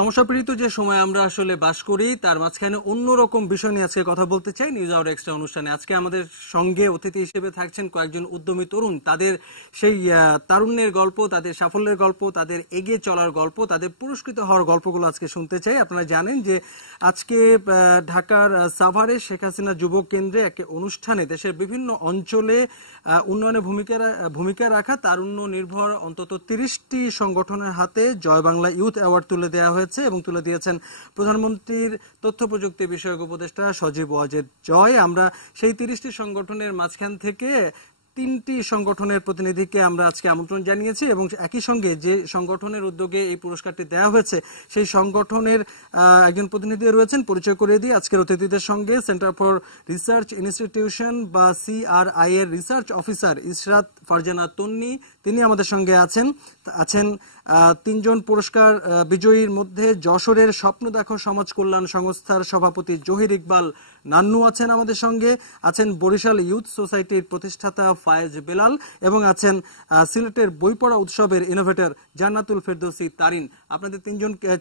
সমস্যাপীড়িত যে সময় আমরা আসলে বাস করি তার মাঝখানে অন্যরকম বিষয় নিয়ে আজকে কথা বলতে চাই নিউজ আওয়ার এক্সট্রা অনুষ্ঠানে। আজকে আমাদের সঙ্গে অতিথি হিসেবে থাকছেন কয়েকজন উদ্যমী তরুণ। তাদের সেই তারুণ্যের গল্প, তাদের সাফল্যের গল্প, তাদের এগিয়ে চলার গল্প, তাদের পুরস্কৃত হওয়ার গল্পগুলো আজকে শুনতে চাই। আপনারা জানেন যে আজকে ঢাকার সাভারে শেখ হাসিনা যুব কেন্দ্রে এক অনুষ্ঠানে দেশের বিভিন্ন অঞ্চলে উন্নয়নে ভূমিকা রাখা তারুণ্য নির্ভর অন্তত 30টি সংগঠনের হাতে জয় বাংলা ইউথ অ্যাওয়ার্ড তুলে দেওয়া হয়েছে এবং তুলে দিয়েছেন প্রধানমন্ত্রীর তথ্য প্রযুক্তি বিষয়ক উপদেষ্টা সজীব ওয়াজেদ জয়। আমরা সেই 30টি সংগঠনের মাঝখান থেকে 3টি সংগঠনের প্রতিনিধিকে আমরা আজকে আমন্ত্রণ জানিয়েছি এবং একই সঙ্গে যে সংগঠনের উদ্যোগে এই পুরস্কারটি দেওয়া হয়েছে সেই সংগঠনের একজন প্রতিনিধি রয়েছেন। পরিচয় করিয়ে দিই আজকের অতিথিদের সঙ্গে। সেন্টার ফর রিসার্চ ইনস্টিটিউশন বা CRI এর রিসার্চ অফিসার ইশরাত ফারজানা তন্নি, তিনি আমাদের সঙ্গে আছেন। 3জন পুরস্কার বিজয়ীর মধ্যে যশোরের স্বপ্ন দেখো সমাজ কল্যাণ সংস্থার সভাপতি জহির ইকবাল নান্নু আছেন আমাদের সঙ্গে, আছেন বরিশাল ইউথ সোসাইটির প্রতিষ্ঠাতা ফায়েজ বেলাল এবং আছেন সিলেটের বই পড়া উৎসবের ইনোভেটর জান্নাতুল ফেরদৌসী তারিন। আপনাদের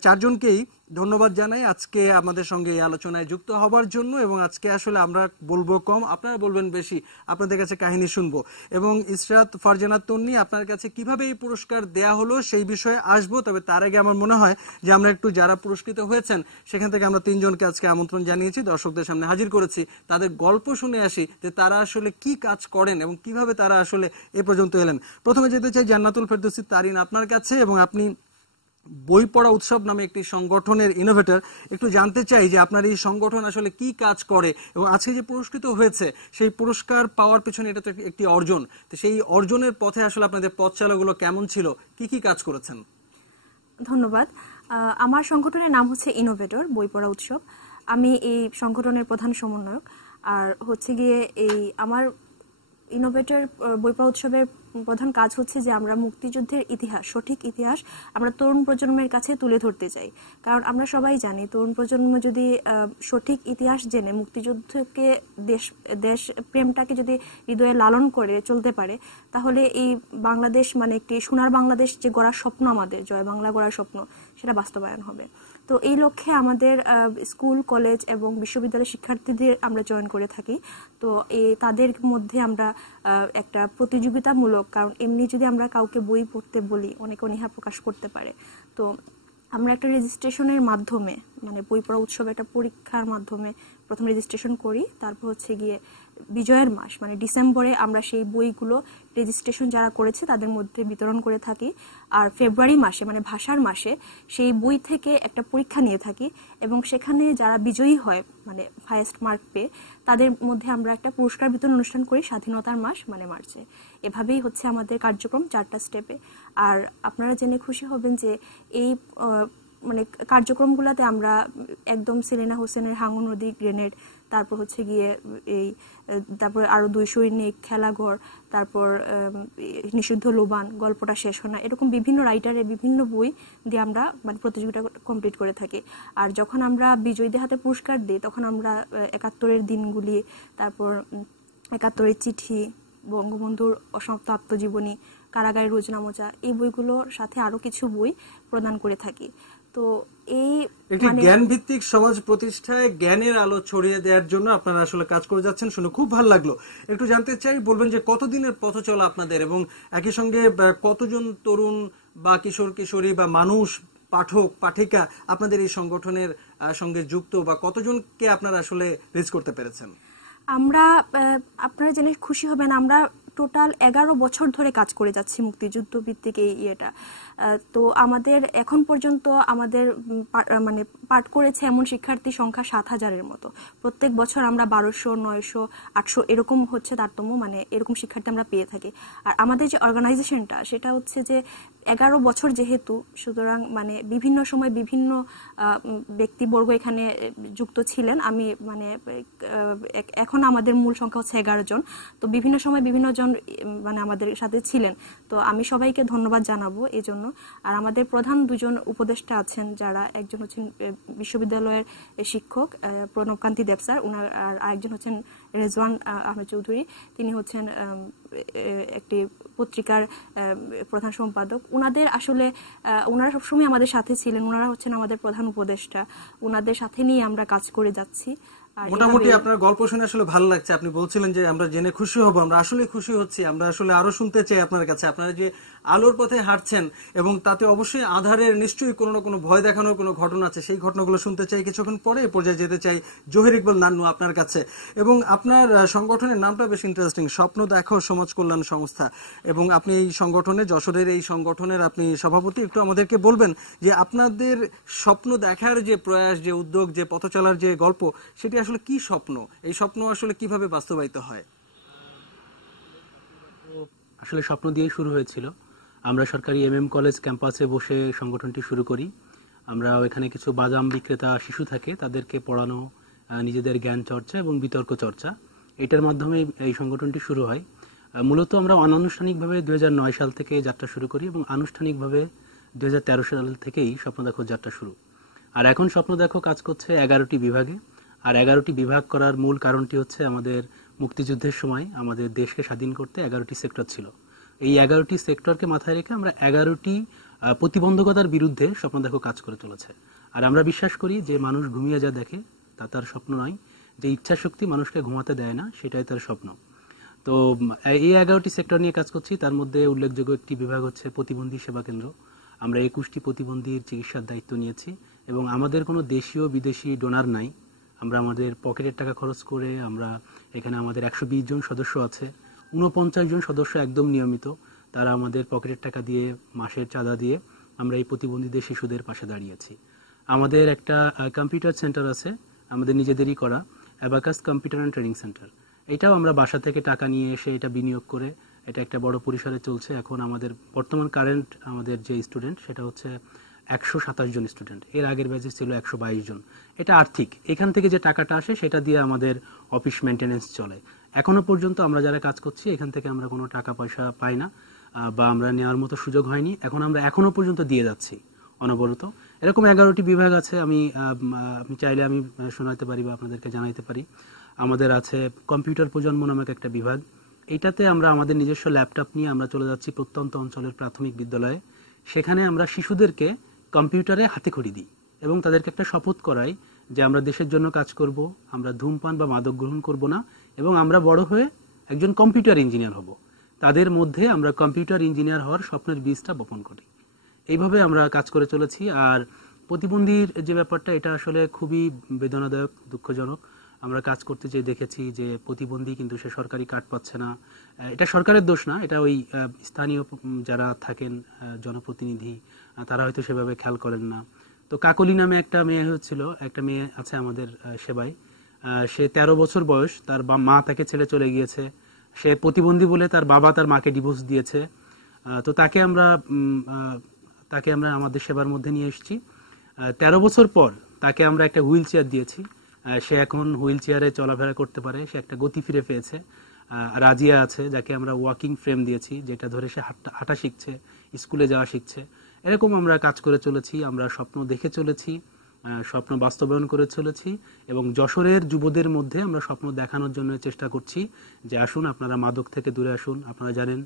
4জনকেই ধন্যবাদ জানাই আজকে আমাদের সঙ্গে এই আলোচনায় যুক্ত হবার জন্য। এবং আজকে আসলে আমরা বলবো কম, আপনারা বলবেন বেশি, আপনাদের কাছে কাহিনী শুনবো। এবং ইশরাত ফারজানা তন্নি, আপনার কাছে কিভাবে এই পুরস্কার দেয়া হলো সেই বিষয়ে আসবো, তবে তার আগে আমার মনে হয় যে আমরা একটু যারা পুরস্কৃত হয়েছেন সেখান থেকে আমরা 3জনকে আজকে আমন্ত্রণ জানিয়েছি, দর্শকদের সামনে হাজির করেছি, তাদের গল্প শুনে আসি যে তারা আসলে কি কাজ করেন এবং কিভাবে তারা আসলে এ পর্যন্ত এলেন। প্রথমে যেতে চাই জান্নাতুল ফেরদৌসী তারিন আপনার কাছে, এবং আপনি বই পড়া উৎসব নামে একটি সংগঠনের ইনোভেটর। একটু জানতে চাই যে আপনার এই সংগঠন আসলে কি কাজ করে এবং আজকে যে পুরস্কৃত হয়েছে সেই পুরস্কার পাওয়ার পেছনে এটা তো একটি অর্জন, তো সেই অর্জনের পথে আসলে আপনাদের পথ চলাগুলো কেমন ছিল, কি কি কাজ করেছেন? ধন্যবাদ। আমার সংগঠনের নাম হচ্ছে ইনোভেটর বই পড়া উৎসব। আমি এই সংগঠনের প্রধান সমন্বয়ক। আর হচ্ছে গিয়ে এই আমার ইনোভেটর বই পড়া উৎসবের প্রধান কাজ হচ্ছে যে আমরা মুক্তিযুদ্ধের ইতিহাস, সঠিক ইতিহাস আমরা তরুণ প্রজন্মের কাছে তুলে ধরতে চাই। কারণ আমরা সবাই জানি তরুণ প্রজন্ম যদি সঠিক ইতিহাস জেনে মুক্তিযুদ্ধকে দেশ প্রেমটাকে যদি হৃদয়ে লালন করে চলতে পারে, তাহলে এই বাংলাদেশ মানে একটি সোনার বাংলাদেশ যে গড়ার স্বপ্ন, আমাদের জয় বাংলা গড়ার স্বপ্ন, সেটা বাস্তবায়ন হবে। তো এই লক্ষ্যে আমাদের স্কুল, কলেজ এবং বিশ্ববিদ্যালয়ের শিক্ষার্থীদের আমরা জয়েন করে থাকি। তো তাদের মধ্যে আমরা একটা প্রতিযোগিতামূলক, কারণ এমনি যদি আমরা কাউকে বই পড়তে বলি অনেকে অনীহা প্রকাশ করতে পারে, তো আমরা একটা রেজিস্ট্রেশনের মাধ্যমে মানে বই পড়া উৎসবে একটা পরীক্ষার মাধ্যমে প্রথম রেজিস্ট্রেশন করি। তারপর হচ্ছে গিয়ে বিজয়ের মাস মানে ডিসেম্বরে আমরা সেই বইগুলো রেজিস্ট্রেশন যারা করেছে তাদের মধ্যে বিতরণ করে থাকি। আর ফেব্রুয়ারি মাসে মানে ভাষার মাসে সেই বই থেকে একটা পরীক্ষা নিয়ে থাকি এবং সেখানে যারা বিজয়ী হয় মানে হাইয়েস্ট মার্ক পেয়ে তাদের মধ্যে আমরা একটা পুরস্কার বিতরণ অনুষ্ঠান করি স্বাধীনতার মাস মানে মার্চে। এভাবেই হচ্ছে আমাদের কার্যক্রম 4টা স্টেপে। আর আপনারা জেনে খুশি হবেন যে এই মানে কার্যক্রমগুলোতে আমরা একদম সেলিনা হোসেনের হাঙ্গর নদী গ্রেনেড, তারপর হচ্ছে গিয়ে তারপর আরো 2 সৈনিক, খেলাঘর, তারপর নিষিদ্ধ লোবান, গল্পটা শেষ হয় না, এরকম বিভিন্ন রাইটারের বিভিন্ন বই দিয়ে আমরা মানে প্রতিযোগিতা কমপ্লিট করে থাকি। আর যখন আমরা বিজয়ীদের হাতে পুরস্কার দিই তখন আমরা 71-এর দিনগুলি, তারপর 71-এর চিঠি, বঙ্গবন্ধুর অসমাপ্ত আত্মজীবনী, কারাগারের রোজনামচা, এই বইগুলোর সাথে আরো কিছু বই প্রদান করে থাকি। তো এই একটি জ্ঞান ভিত্তিক সমাজ প্রতিষ্ঠায় জ্ঞানের আলো ছড়িয়ে দেওয়ার জন্য আপনারা আসলে কাজ করে যাচ্ছেন, শুনে খুব ভালো লাগলো। একটু জানতে চাই, বলবেন যে কতদিনের পথ চলা আপনাদের এবং একই সঙ্গে কতজন তরুণ বা কিশোর কিশোরী বা মানুষ, পাঠক পাঠিকা আপনাদের এই সংগঠনের সঙ্গে যুক্ত, বা কতজনকে আপনারা আসলে রিচ করতে পেরেছেন? আমরা আপনারা জেনে খুশি হবেন আমরা টোটাল 11 বছর ধরে কাজ করে যাচ্ছি মুক্তিযুদ্ধ ভিত্তিক এই ইয়েটা। তো আমাদের এখন পর্যন্ত আমাদের মানে পাঠ করেছে এমন শিক্ষার্থী সংখ্যা 7000-এর মতো। প্রত্যেক বছর আমরা 1200, 900, 800 এরকম হচ্ছে তারতম্য, মানে এরকম শিক্ষার্থী আমরা পেয়ে থাকি। আর আমাদের যে অর্গানাইজেশনটা সেটা হচ্ছে যে 11 বছর যেহেতু, সুতরাং মানে বিভিন্ন সময় বিভিন্ন ব্যক্তিবর্গ এখানে যুক্ত ছিলেন। আমি মানে এখন আমাদের মূল সংখ্যা হচ্ছে 11 জন। তো বিভিন্ন সময় বিভিন্ন জন মানে আমাদের সাথে ছিলেন। তো আমি সবাইকে ধন্যবাদ জানাবো এই জন্য। আর আমাদের প্রধান 2জন উপদেষ্টা আছেন, যারা একজন হচ্ছেন বিশ্ববিদ্যালয়ের শিক্ষক প্রণবকান্তি দেব স্যার, আর আরেকজন হচ্ছেন রেজওয়ান আহমেদ চৌধুরী, তিনি হচ্ছেন একটি পত্রিকার প্রধান সম্পাদক। ওনাদের আসলে ওনারা সবসময় আমাদের সাথে ছিলেন, ওনারা হচ্ছেন আমাদের প্রধান উপদেষ্টা, ওনাদের সাথে নিয়ে আমরা কাজ করে যাচ্ছি। মোটামুটি আপনার গল্প শুনে আসলে ভালো লাগছে। আপনি বলছিলেন যে আমরা জেনে খুশি হব, আমরা আসলে খুশি হচ্ছি, আমরা আসলে আরো শুনতে চাই আপনার কাছে। আপনারা যে আলোর পথে হাঁটছেন এবং তাতে অবশ্যই আধারের নিশ্চয়ই কোনো না কোনো ভয় দেখানোর কোনো ঘটনা আছে, সেই ঘটনাগুলো শুনতে চাই। কিছুক্ষণ পরে পর্যায়ে যেতে চাই জহির ইকবাল নান্নু আপনার কাছে। এবং আপনার সংগঠনের নামটা বেশ ইন্টারেস্টিং, স্বপ্ন দেখো সমাজ কল্যাণ সংস্থা, এবং আপনি এই সংগঠনে, যশোরের এই সংগঠনের আপনি সভাপতি। একটু আমাদেরকে বলবেন যে আপনাদের স্বপ্ন দেখার যে প্রয়াস, যে উদ্যোগ, যে পথ চলার যে গল্প, সেটি আসলে কি স্বপ্ন, এই স্বপ্ন আসলে কিভাবে বাস্তবায়িত হয়? আসলে স্বপ্ন দিয়েই শুরু হয়েছিল। আমরা সরকারি এমএম কলেজ ক্যাম্পাসে বসে সংগঠনটি শুরু করি। আমরা এখানে কিছু বাদাম বিক্রেতা শিশু থাকে, তাদেরকে পড়ানো, নিজেদের জ্ঞান চর্চা এবং বিতর্ক চর্চা, এটার মাধ্যমে এই সংগঠনটি শুরু হয়। মূলত আমরা অনানুষ্ঠানিকভাবে 2009 সাল থেকে যাত্রা শুরু করি এবং আনুষ্ঠানিকভাবে 2013 সাল থেকেই স্বপ্ন দেখো যাত্রা শুরু। আর এখন স্বপ্ন দেখো কাজ করছে 11টি বিভাগে। আর 11টি বিভাগ করার মূল কারণটি হচ্ছে আমাদের মুক্তিযুদ্ধের সময় আমাদের দেশকে স্বাধীন করতে 11টি সেক্টর ছিল। এই 11টি সেক্টরকে মাথায় রেখে আমরা 11টি প্রতিবন্ধকতার বিরুদ্ধে স্বপ্ন দেখো কাজ করে চলেছে। আর আমরা বিশ্বাস করি যে মানুষ ঘুমিয়ে যা দেখে তা তার স্বপ্ন নয়, যে ইচ্ছা শক্তি মানুষকে ঘুমাতে দেয় না সেটাই তার স্বপ্ন। তো এই 11টি সেক্টর নিয়ে কাজ করছি। তার মধ্যে উল্লেখযোগ্য একটি বিভাগ হচ্ছে প্রতিবন্ধী সেবা কেন্দ্র। আমরা 21টি প্রতিবন্ধীর চিকিৎসার দায়িত্ব নিয়েছি এবং আমাদের কোনো দেশীয় বিদেশি ডোনার নাই। আমরা আমাদের পকেটের টাকা খরচ করে আমরা এখানে আমাদের 120 জন সদস্য আছে, 49 জন সদস্য একদম নিয়মিত, তারা আমাদের পকেটের টাকা দিয়ে, মাসের চাঁদা দিয়ে আমরা এই প্রতিবন্ধীদের শিশুদের পাশে দাঁড়িয়েছি। আমাদের একটা কম্পিউটার সেন্টার আছে, আমাদের নিজেদেরই করা, abacus computer and training centre. এটাও আমরা বাসা থেকে টাকা নিয়ে এসে এটা বিনিয়োগ করে এটা একটা বড় পরিসরে চলছে। এখন আমাদের বর্তমান কারেন্ট আমাদের যে স্টুডেন্ট সেটা হচ্ছে 127 জন স্টুডেন্ট, এর আগের ব্যাচে ছিল 122 জন। এটা আর্থিক, এখান থেকে যে টাকাটা আসে সেটা দিয়ে আমাদের অফিস মেনটেনেন্স চলে। এখনো পর্যন্ত আমরা যারা কাজ করছি এখান থেকে আমরা কোনো টাকা পয়সা পাই না বা আমরা নেওয়ার মতো সুযোগ হয়নি, এখন আমরা এখনো পর্যন্ত দিয়ে যাচ্ছি অনবরত। এরকম 11টি বিভাগ আছে। আমি চাইলে আমি শোনাতে পারি বা আপনাদেরকে জানাইতে পারি। আমাদের আছে কম্পিউটার প্রজন্ম নামক একটা বিভাগ। এইটাতে আমরা আমাদের নিজস্ব ল্যাপটপ নিয়ে আমরা চলে যাচ্ছি প্রত্যন্ত অঞ্চলের প্রাথমিক বিদ্যালয়ে। সেখানে আমরা শিশুদেরকে কম্পিউটারে হাতেখড়ি দিই এবং তাদেরকে একটা শপথ করাই যে আমরা দেশের জন্য কাজ করব, আমরা ধূমপান বা মাদক গ্রহণ করব না এবং আমরা বড় হয়ে একজন কম্পিউটার ইঞ্জিনিয়ার হব। তাদের মধ্যে আমরা কম্পিউটার ইঞ্জিনিয়ার হওয়ার স্বপ্নের বীজটা বপন করি। এইভাবে আমরা কাজ করে চলেছি। আর প্রতিবন্ধীর যে ব্যাপারটা, এটা আসলে খুবই বেদনাদায়ক, দুঃখজনক। আমরা কাজ করতে যেয়ে দেখেছি যে প্রতিবন্ধী কিন্তু সে সরকারি কার্ড পাচ্ছে না। এটা সরকারের দোষ না, এটা ওই স্থানীয় যারা থাকেন জনপ্রতিনিধি, তারা হয়তো সেভাবে খেয়াল করেন না। তো কাকলি নামে একটা মেয়ে হচ্ছিল, একটা মেয়ে আছে আমাদের সেবায়, সে 13 বছর বয়স, তার মা তাকে ছেড়ে চলে গিয়েছে। সে প্রতিবন্ধী বলে তার বাবা তার মাকে ডিভোর্স দিয়েছে। তো তাকে আমরা আমাদের সেবার মধ্যে নিয়ে এসেছি। 13 বছর পর তাকে আমরা একটা হুইল চেয়ার দিয়েছি। সে এখন হুইল চেয়ারে চলাফেরা করতে পারে, সে একটা গতি ফিরে পেয়েছে। রাজিয়া আছে, যাকে আমরা ওয়াকিং ফ্রেম দিয়েছি, যেটা ধরে সে হাঁটা শিখছে, স্কুলে যাওয়া শিখছে। এরকম আমরা কাজ করে চলেছি, আমরা স্বপ্ন দেখে চলেছি, স্বপ্ন বাস্তবায়ন করে চলেছি এবং যশোরের যুবদের মধ্যে আমরা স্বপ্ন দেখানোর জন্য চেষ্টা করছি যে আসুন আপনারা মাদক থেকে দূরে আসুন। আপনারা জানেন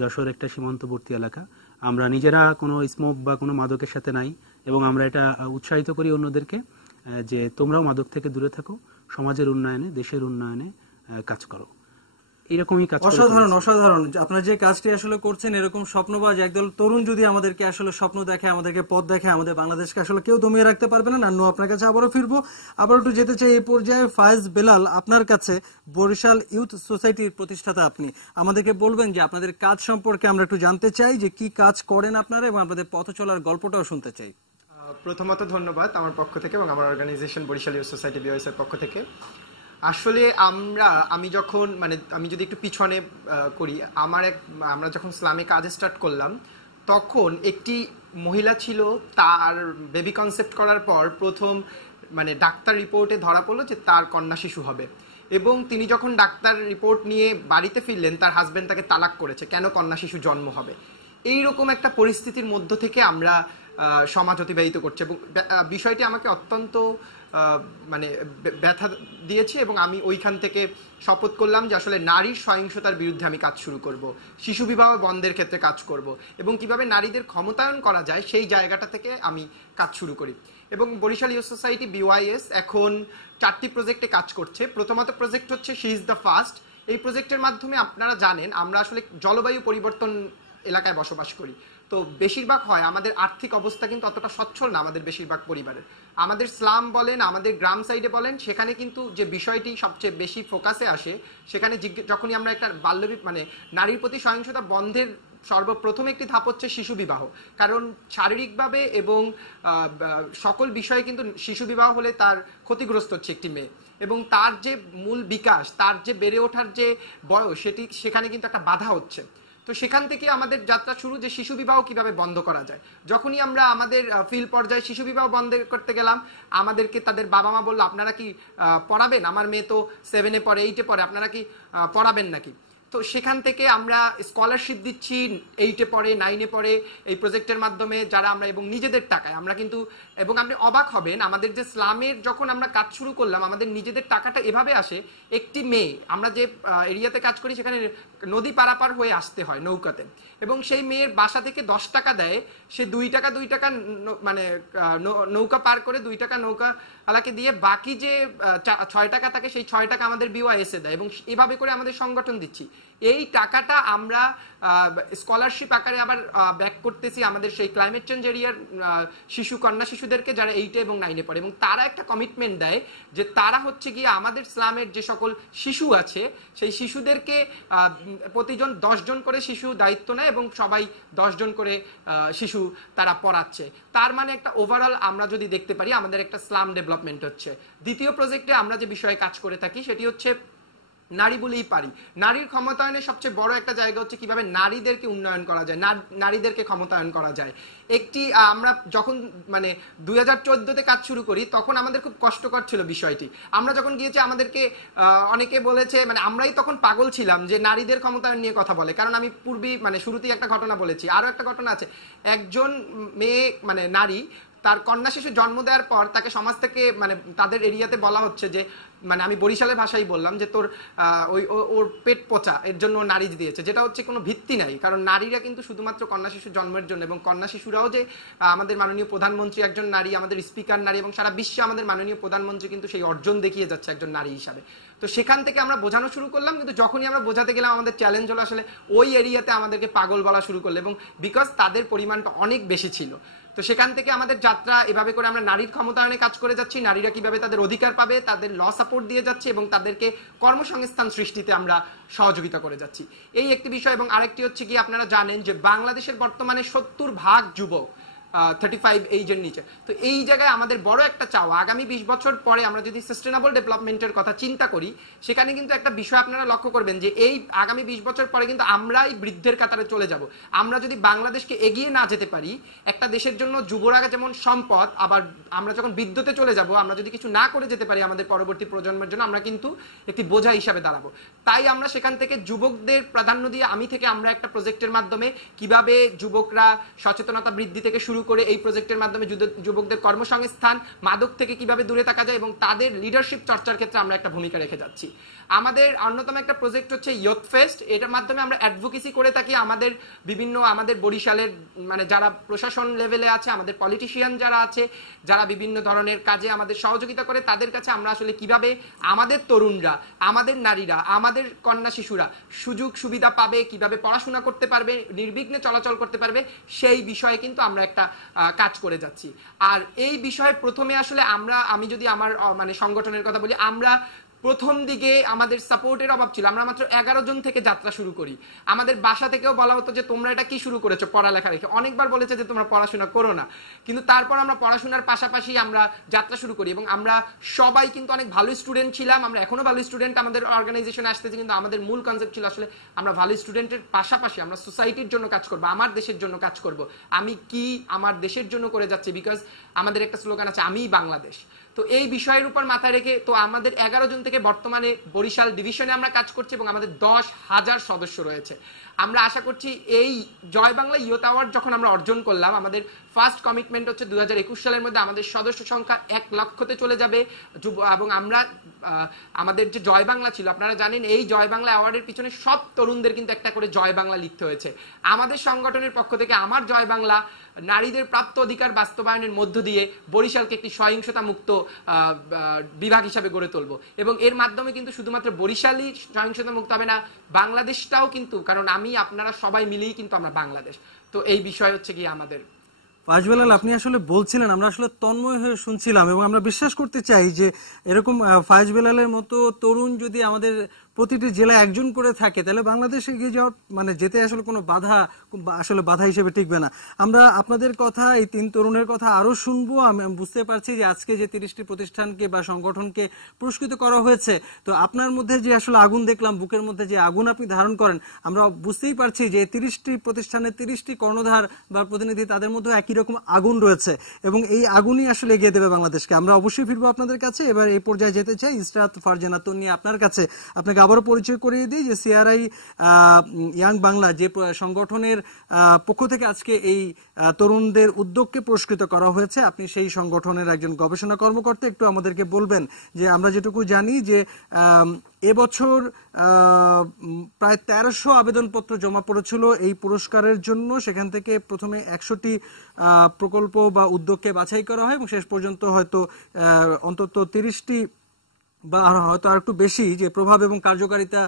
যশোর একটা সীমান্তবর্তী এলাকা, আমরা নিজেরা কোনো স্মোক বা কোনো মাদকের সাথে নাই এবং আমরা এটা উৎসাহিত করি অন্যদেরকে যে তোমরাও মাদক থেকে দূরে থাকো, সমাজের উন্নয়নে, দেশের উন্নয়নে কাজ করো। এরকমই কাজ। অসাধারণ, অসাধারণ আপনারা যে কাজটি আসলে করছেন। এরকম স্বপ্নবাজ একদল তরুণ যদি আমাদেরকে আসলে স্বপ্ন দেখে, আমাদেরকে পথ দেখে, আমাদের বাংলাদেশকে আসলে কেউ দমিয়ে রাখতে পারবে না। নান্নু, আপনার কাছে আবারও ফিরবো, আবার একটু যেতে চাই এই পর্যায়ে ফায়েজ বেলাল আপনার কাছে। বরিশাল ইউথ সোসাইটির প্রতিষ্ঠাতা আপনি, আমাদেরকে বলবেন যে আপনাদের কাজ সম্পর্কে আমরা একটু জানতে চাই, যে কি কাজ করেন আপনারা এবং আপনাদের পথ চলার গল্পটাও শুনতে চাই। প্রথমত ধন্যবাদ আমার পক্ষ থেকে এবং আমার organization Barishal youth society BOS এর পক্ষ থেকে। আসলে আমি যদি একটু পিছনে করি, আমরা যখন ইসলামে কাজ স্টার্ট করলাম তখন একটি মহিলা ছিল, তার বেবি কনসেপ্ট করার পর প্রথম ডাক্তার রিপোর্টে ধরা পড়লো যে তার কন্যা শিশু হবে এবং তিনি যখন ডাক্তার রিপোর্ট নিয়ে বাড়িতে ফিরলেন তার হাজবেন্ড তাকে তালাক করেছে, কেন কন্যা শিশু জন্ম হবে। এইরকম একটা পরিস্থিতির মধ্য থেকে আমরা সমাজ অতিবাহিত করছি এবং বিষয়টি আমাকে অত্যন্ত মানে ব্যথা দিয়েছে এবং আমি ওইখান থেকে শপথ করলাম যে আসলে নারীর সহিংসতার বিরুদ্ধে আমি কাজ শুরু করব, শিশু বিবাহ বন্ধের ক্ষেত্রে কাজ করব এবং কিভাবে নারীদের ক্ষমতায়ন করা যায় সেই জায়গাটা থেকে আমি কাজ শুরু করি। এবং বরিশাল ইউথ সোসাইটি BYS এখন 4টি প্রজেক্টে কাজ করছে। প্রথমত প্রজেক্ট হচ্ছে শি ইজ দ্য ফার্স্ট। এই প্রজেক্টের মাধ্যমে আপনারা জানেন আমরা আসলে জলবায়ু পরিবর্তন এলাকায় বসবাস করি, তো বেশিরভাগ হয় আমাদের আর্থিক অবস্থা কিন্তু অতটা সচ্ছল না আমাদের বেশিরভাগ পরিবারের। আমাদের স্লাম বলেন, আমাদের গ্রাম সাইডে বলেন, সেখানে কিন্তু যে বিষয়টি সবচেয়ে বেশি ফোকাসে আসে, সেখানে যখনই আমরা একটা মানে নারীর প্রতি সহিংসতা বন্ধের সর্বপ্রথম একটি ধাপ হচ্ছে শিশু বিবাহ। কারণ শারীরিকভাবে এবং সকল বিষয়ে কিন্তু শিশু বিবাহ হলে তার ক্ষতিগ্রস্ত হচ্ছে একটি মেয়ে, এবং তার যে মূল বিকাশ, তার যে বেড়ে ওঠার যে বয়স, সেখানে কিন্তু একটা বাধা হচ্ছে। তো সেখান থেকে আমাদের যাত্রা শুরু যে শিশু বিবাহ কিভাবে বন্ধ করা যায়। যখনই আমরা আমাদের ফিল্ড পর্যায়ে শিশু বিবাহ বন্ধ করতে গেলাম, আমাদেরকে তাদের বাবা মা বললো আপনারা কি পড়াবেন, আমার মেয়ে তো 7-এ পড়ে 8-এ পড়ে, আপনারা কি পড়াবেন নাকি। তো সেখান থেকে আমরা স্কলারশিপ দিচ্ছি, 8-এ পড়ে 9-এ পড়ে এই প্রজেক্টের মাধ্যমে যারা আমরা, এবং নিজেদের টাকায় আমরা কিন্তু, এবং আপনি অবাক হবেন আমাদের যে স্লামের যখন আমরা কাজ শুরু করলাম আমাদের নিজেদের টাকাটা এভাবে আসে, একটি মেয়ে, আমরা যে এরিয়াতে কাজ করি সেখানে নদী পারাপার হয়ে আসতে হয় নৌকাতে, এবং সেই মেয়ের বাসা থেকে 10 টাকা দেয়, সে 2 টাকা মানে নৌকা পার করে 2 টাকা নৌকা আলাকে দিয়ে বাকি যে 6 টাকা থাকে সেই 6 টাকা আমাদের BYS এ দেয়, এবং এভাবে করে আমাদের সংগঠন দিচ্ছি। এই টাকাটা আমরা স্কলারশিপ আকারে আবার ব্যাক করতেছি আমাদের সেই ক্লাইমেট চেঞ্জ এরিয়ার কন্যা শিশুদেরকে যারা 8 এবং 9-এ পড়ে, এবং তারা একটা কমিটমেন্ট দেয় যে তারা হচ্ছে গিয়ে আমাদের ইসলামের যে সকল শিশু আছে সেই শিশুদেরকে প্রতিজন 10 জন করে শিশু দায়িত্ব নেয় এবং সবাই 10 জন করে শিশু তারা পড়াচ্ছে। তার মানে একটা ওভারঅল আমরা যদি দেখতে পারি আমাদের একটা ইসলাম ডেভেলপমেন্ট হচ্ছে। দ্বিতীয় প্রজেক্টে আমরা যে বিষয়ে কাজ করে থাকি সেটি হচ্ছে নারী বলেই পারি। নারীর ক্ষমতায়নের সবচেয়ে বড় একটা জায়গা হচ্ছে কিভাবে নারীদেরকে উন্নয়ন করা যায়, নারীদেরকে ক্ষমতায়ন করা যায়। একটি আমরা যখন মানে 2014-তে কাজ শুরু করি তখন আমাদের খুব কষ্টকর ছিল বিষয়টি। আমরা যখন গিয়েছি আমাদেরকে অনেকে বলেছে, মানে আমরাই তখন পাগল ছিলাম যে নারীদের ক্ষমতায়ন নিয়ে কথা বলে, কারণ আমি মানে শুরুতেই একটা ঘটনা বলেছি, আরো একটা ঘটনা আছে। একজন মেয়ে মানে নারী তার কন্যা শিশু জন্ম দেওয়ার পর তাকে সমাজ থেকে মানে তাদের এরিয়াতে বলা হচ্ছে যে, মানে আমি বরিশালের ভাষাই বললাম যে তোর ওর পেট পচা, এর জন্য নারী দিয়েছে, যেটা হচ্ছে কোনো ভিত্তি নাই। কারণ নারীরা কিন্তু শুধুমাত্র কন্যা শিশু জন্মের জন্য, এবং কন্যা শিশুরাও যে আমাদের মাননীয় প্রধানমন্ত্রী একজন নারী, আমাদের স্পিকার নারী, এবং সারা বিশ্বে আমাদের মাননীয় প্রধানমন্ত্রী কিন্তু সেই অর্জন দেখিয়ে যাচ্ছে একজন নারী হিসাবে। তো সেখান থেকে আমরা বোঝানো শুরু করলাম, কিন্তু যখনই আমরা বোঝাতে গেলাম আমাদের চ্যালেঞ্জ হলো আসলে ওই এরিয়াতে আমাদেরকে পাগল বলা শুরু করলো, এবং বিকজ তাদের পরিমাণটা অনেক বেশি ছিল। তো সেখান থেকে আমাদের যাত্রা এভাবে করে আমরা নারীর ক্ষমতায়নে কাজ করে যাচ্ছি, নারীরা কিভাবে তাদের অধিকার পাবে তাদের ল সাপোর্ট দিয়ে যাচ্ছি, এবং তাদেরকে কর্মসংস্থান সৃষ্টিতে আমরা সহযোগিতা করে যাচ্ছি। এই একটি বিষয়। এবং আরেকটি হচ্ছে কি, আপনারা জানেন যে বাংলাদেশের বর্তমানে 70% যুবক 35 এইজের নিচে। তো এই জায়গায় আমাদের বড় একটা চাওয়া, আগামী 20 বছর পরে আমরা যদি সাস্টেনেবল ডেভেলপমেন্টের কথা চিন্তা করি, সেখানে কিন্তু একটা বিষয় আপনারা লক্ষ্য করবেন যে এই আগামী 20 বছর পরে কিন্তু আমরাই বৃদ্ধের কাতারে চলে যাব। আমরা যদি বাংলাদেশকে এগিয়ে না যেতে পারি, একটা দেশের জন্য যুবরা যেমন সম্পদ, আবার আমরা যখন বৃদ্ধতে চলে যাব, আমরা যদি কিছু না করে যেতে পারি আমাদের পরবর্তী প্রজন্মের জন্য, আমরা কিন্তু একটি বোঝা হিসাবে দাঁড়াবো। তাই আমরা সেখান থেকে যুবকদের প্রাধান্য দিয়ে আমরা একটা প্রজেক্টের মাধ্যমে কিভাবে যুবকরা সচেতনতা বৃদ্ধি থেকে শুরু করে এই প্রজেক্টের মাধ্যমে যুবকদের কর্মসংস্থান, মাদক থেকে কিভাবে দূরে থাকা যায়, এবং তাদের লিডারশিপ চর্চার ক্ষেত্রে আমরা একটা ভূমিকা রেখে যাচ্ছি। আমাদের অন্যতম একটা প্রজেক্ট হচ্ছে ইয়ুথ ফেস্ট। এটার মাধ্যমে আমরা অ্যাডভোকেসি করে থাকি। আমাদের বরিশালের মানে যারা প্রশাসন লেভেলে আছে, আমাদের পলিটিশিয়ান যারা আছে, যারা বিভিন্ন ধরনের কাজে আমাদের সহযোগিতা করে, তাদের কাছে আমরা আসলে কিভাবে আমাদের তরুণরা, আমাদের নারীরা, আমাদের কন্যা শিশুরা সুযোগ সুবিধা পাবে, কিভাবে পড়াশোনা করতে পারবে, নির্বিঘ্নে চলাচল করতে পারবে, সেই বিষয়ে কিন্তু আমরা একটা কাজ করে যাচ্ছি। আর এই বিষয়ে প্রথমে আসলে আমি যদি আমার মানে সংগঠনের কথা বলি, আমরা প্রথম দিকে আমাদের সাপোর্টের অভাব ছিল। আমরা মাত্র 11 জন থেকে যাত্রা শুরু করি। আমাদের বাসা থেকেও বলা হতো যে তোমরা এটা কি শুরু করেছো পড়ালেখা রেখে, অনেকবার বলেছে যে তোমরা পড়াশোনা করো না, কিন্তু তারপর আমরা পড়াশোনার পাশাপাশি আমরা যাত্রা শুরু করি, এবং আমরা সবাই কিন্তু অনেক ভালো স্টুডেন্ট ছিলাম। আমরা এখনো ভালো স্টুডেন্ট আমাদের অর্গানাইজেশনে আসতেছি, কিন্তু আমাদের মূল কনসেপ্ট ছিল আসলে আমরা ভালো স্টুডেন্টের পাশাপাশি আমরা সোসাইটির জন্য কাজ করবো, আমার দেশের জন্য কাজ করব। আমি কি আমার দেশের জন্য করে যাচ্ছি, বিকজ আমাদের একটা স্লোগান আছে, আমিই বাংলাদেশ। তো এই বিষয়ের উপর মাথায় রেখে তো আমাদের 11 জন থেকে বর্তমানে বরিশাল ডিভিশনে আমরা কাজ করছি এবং আমাদের 10,000 সদস্য রয়েছে। আমরা আশা করছি এই জয় বাংলা ইয়ুথ অ্যাওয়ার্ড যখন আমরা অর্জন করলাম, আমাদের ফার্স্ট কমিটমেন্ট হচ্ছে 2021 সালের মধ্যে আমাদের সদস্য সংখ্যা 1 লক্ষতে চলে যাবে। এবং আমরা আমাদের যে জয় বাংলা ছিল, আপনারা জানেন এই জয় বাংলা অ্যাওয়ার্ডের পিছনে সব তরুণদের কিন্তু একটা করে জয় বাংলা লিখতে হয়েছে। আমাদের সংগঠনের পক্ষ থেকে আমার জয় বাংলা নারীদের প্রাপ্ত অধিকার বাস্তবায়নের মধ্য দিয়ে বরিশালকে একটি সহিংসতা মুক্ত বিভাগ হিসাবে গড়ে তুলব এবং এর মাধ্যমে কিন্তু শুধুমাত্র বরিশালই সহিংসতা মুক্ত হবে না, বাংলাদেশটাও কিন্তু, কারণ আমি আপনারা সবাই মিলেই কিন্তু আমরা বাংলাদেশ। তো এই বিষয় হচ্ছে কি আমাদের। ফায়েজ বেলাল, আপনি আসলে বলছিলেন, আমরা আসলে তন্ময় হয়ে শুনছিলাম এবং আমরা বিশ্বাস করতে চাই যে এরকম ফায়েজ বেলালের মতো তরুণ যদি আমাদের প্রতিটি জেলায় একজন করে থাকে তাহলে বাংলাদেশে এগিয়ে যাওয়ার মানে যেতে আসলে কোনো বাধা হিসেবে টিকবে না। আমরা আপনাদের কথা, এই 3 তরুণের কথা আরো শুনবো। আমি বুঝতে পারছি যে আজকে যে 30টি প্রতিষ্ঠানকে বা সংগঠনকে পুরস্কৃত করা হয়েছে, তো আপনার মধ্যে যে আসলে আগুন দেখলাম, বুকের মধ্যে যে আগুন আপনি ধারণ করেন, আমরা বুঝতেই পারছি যে 30টি প্রতিষ্ঠানের 30টি কর্ণধার বা প্রতিনিধি, তাদের মধ্যে একই রকম আগুন রয়েছে এবং এই আগুনই আসলে এগিয়ে দেবে বাংলাদেশকে। আমরা অবশ্যই ফিরবো আপনাদের কাছে। এবার এই পর্যায়ে যেতে চাই ইসরাত ফারজানা তন্নি আপনার কাছে। আপনাকে আবারও পরিচয় করিয়ে দিই যে সিআরআই ইয়াং বাংলা যে সংগঠনের পক্ষ থেকে আজকে এই তরুণদের উদ্যোগকে পুরস্কৃত করা হয়েছে, আপনি সেই সংগঠনের একজন গবেষণা কর্মকর্তা। একটু আমাদেরকে বলবেন যে আমরা যেটুকু জানি যে এবছর প্রায় 1300 আবেদনপত্র জমা পড়েছিল এই পুরস্কারের জন্য। সেখান থেকে প্রথমে 100টি প্রকল্প বা উদ্যোগকে বাছাই করা হয় এবং শেষ পর্যন্ত হয়তো অন্তত 30টি বা হয়তো আর একটু বেশি যে প্রভাব এবং কার্যকারিতা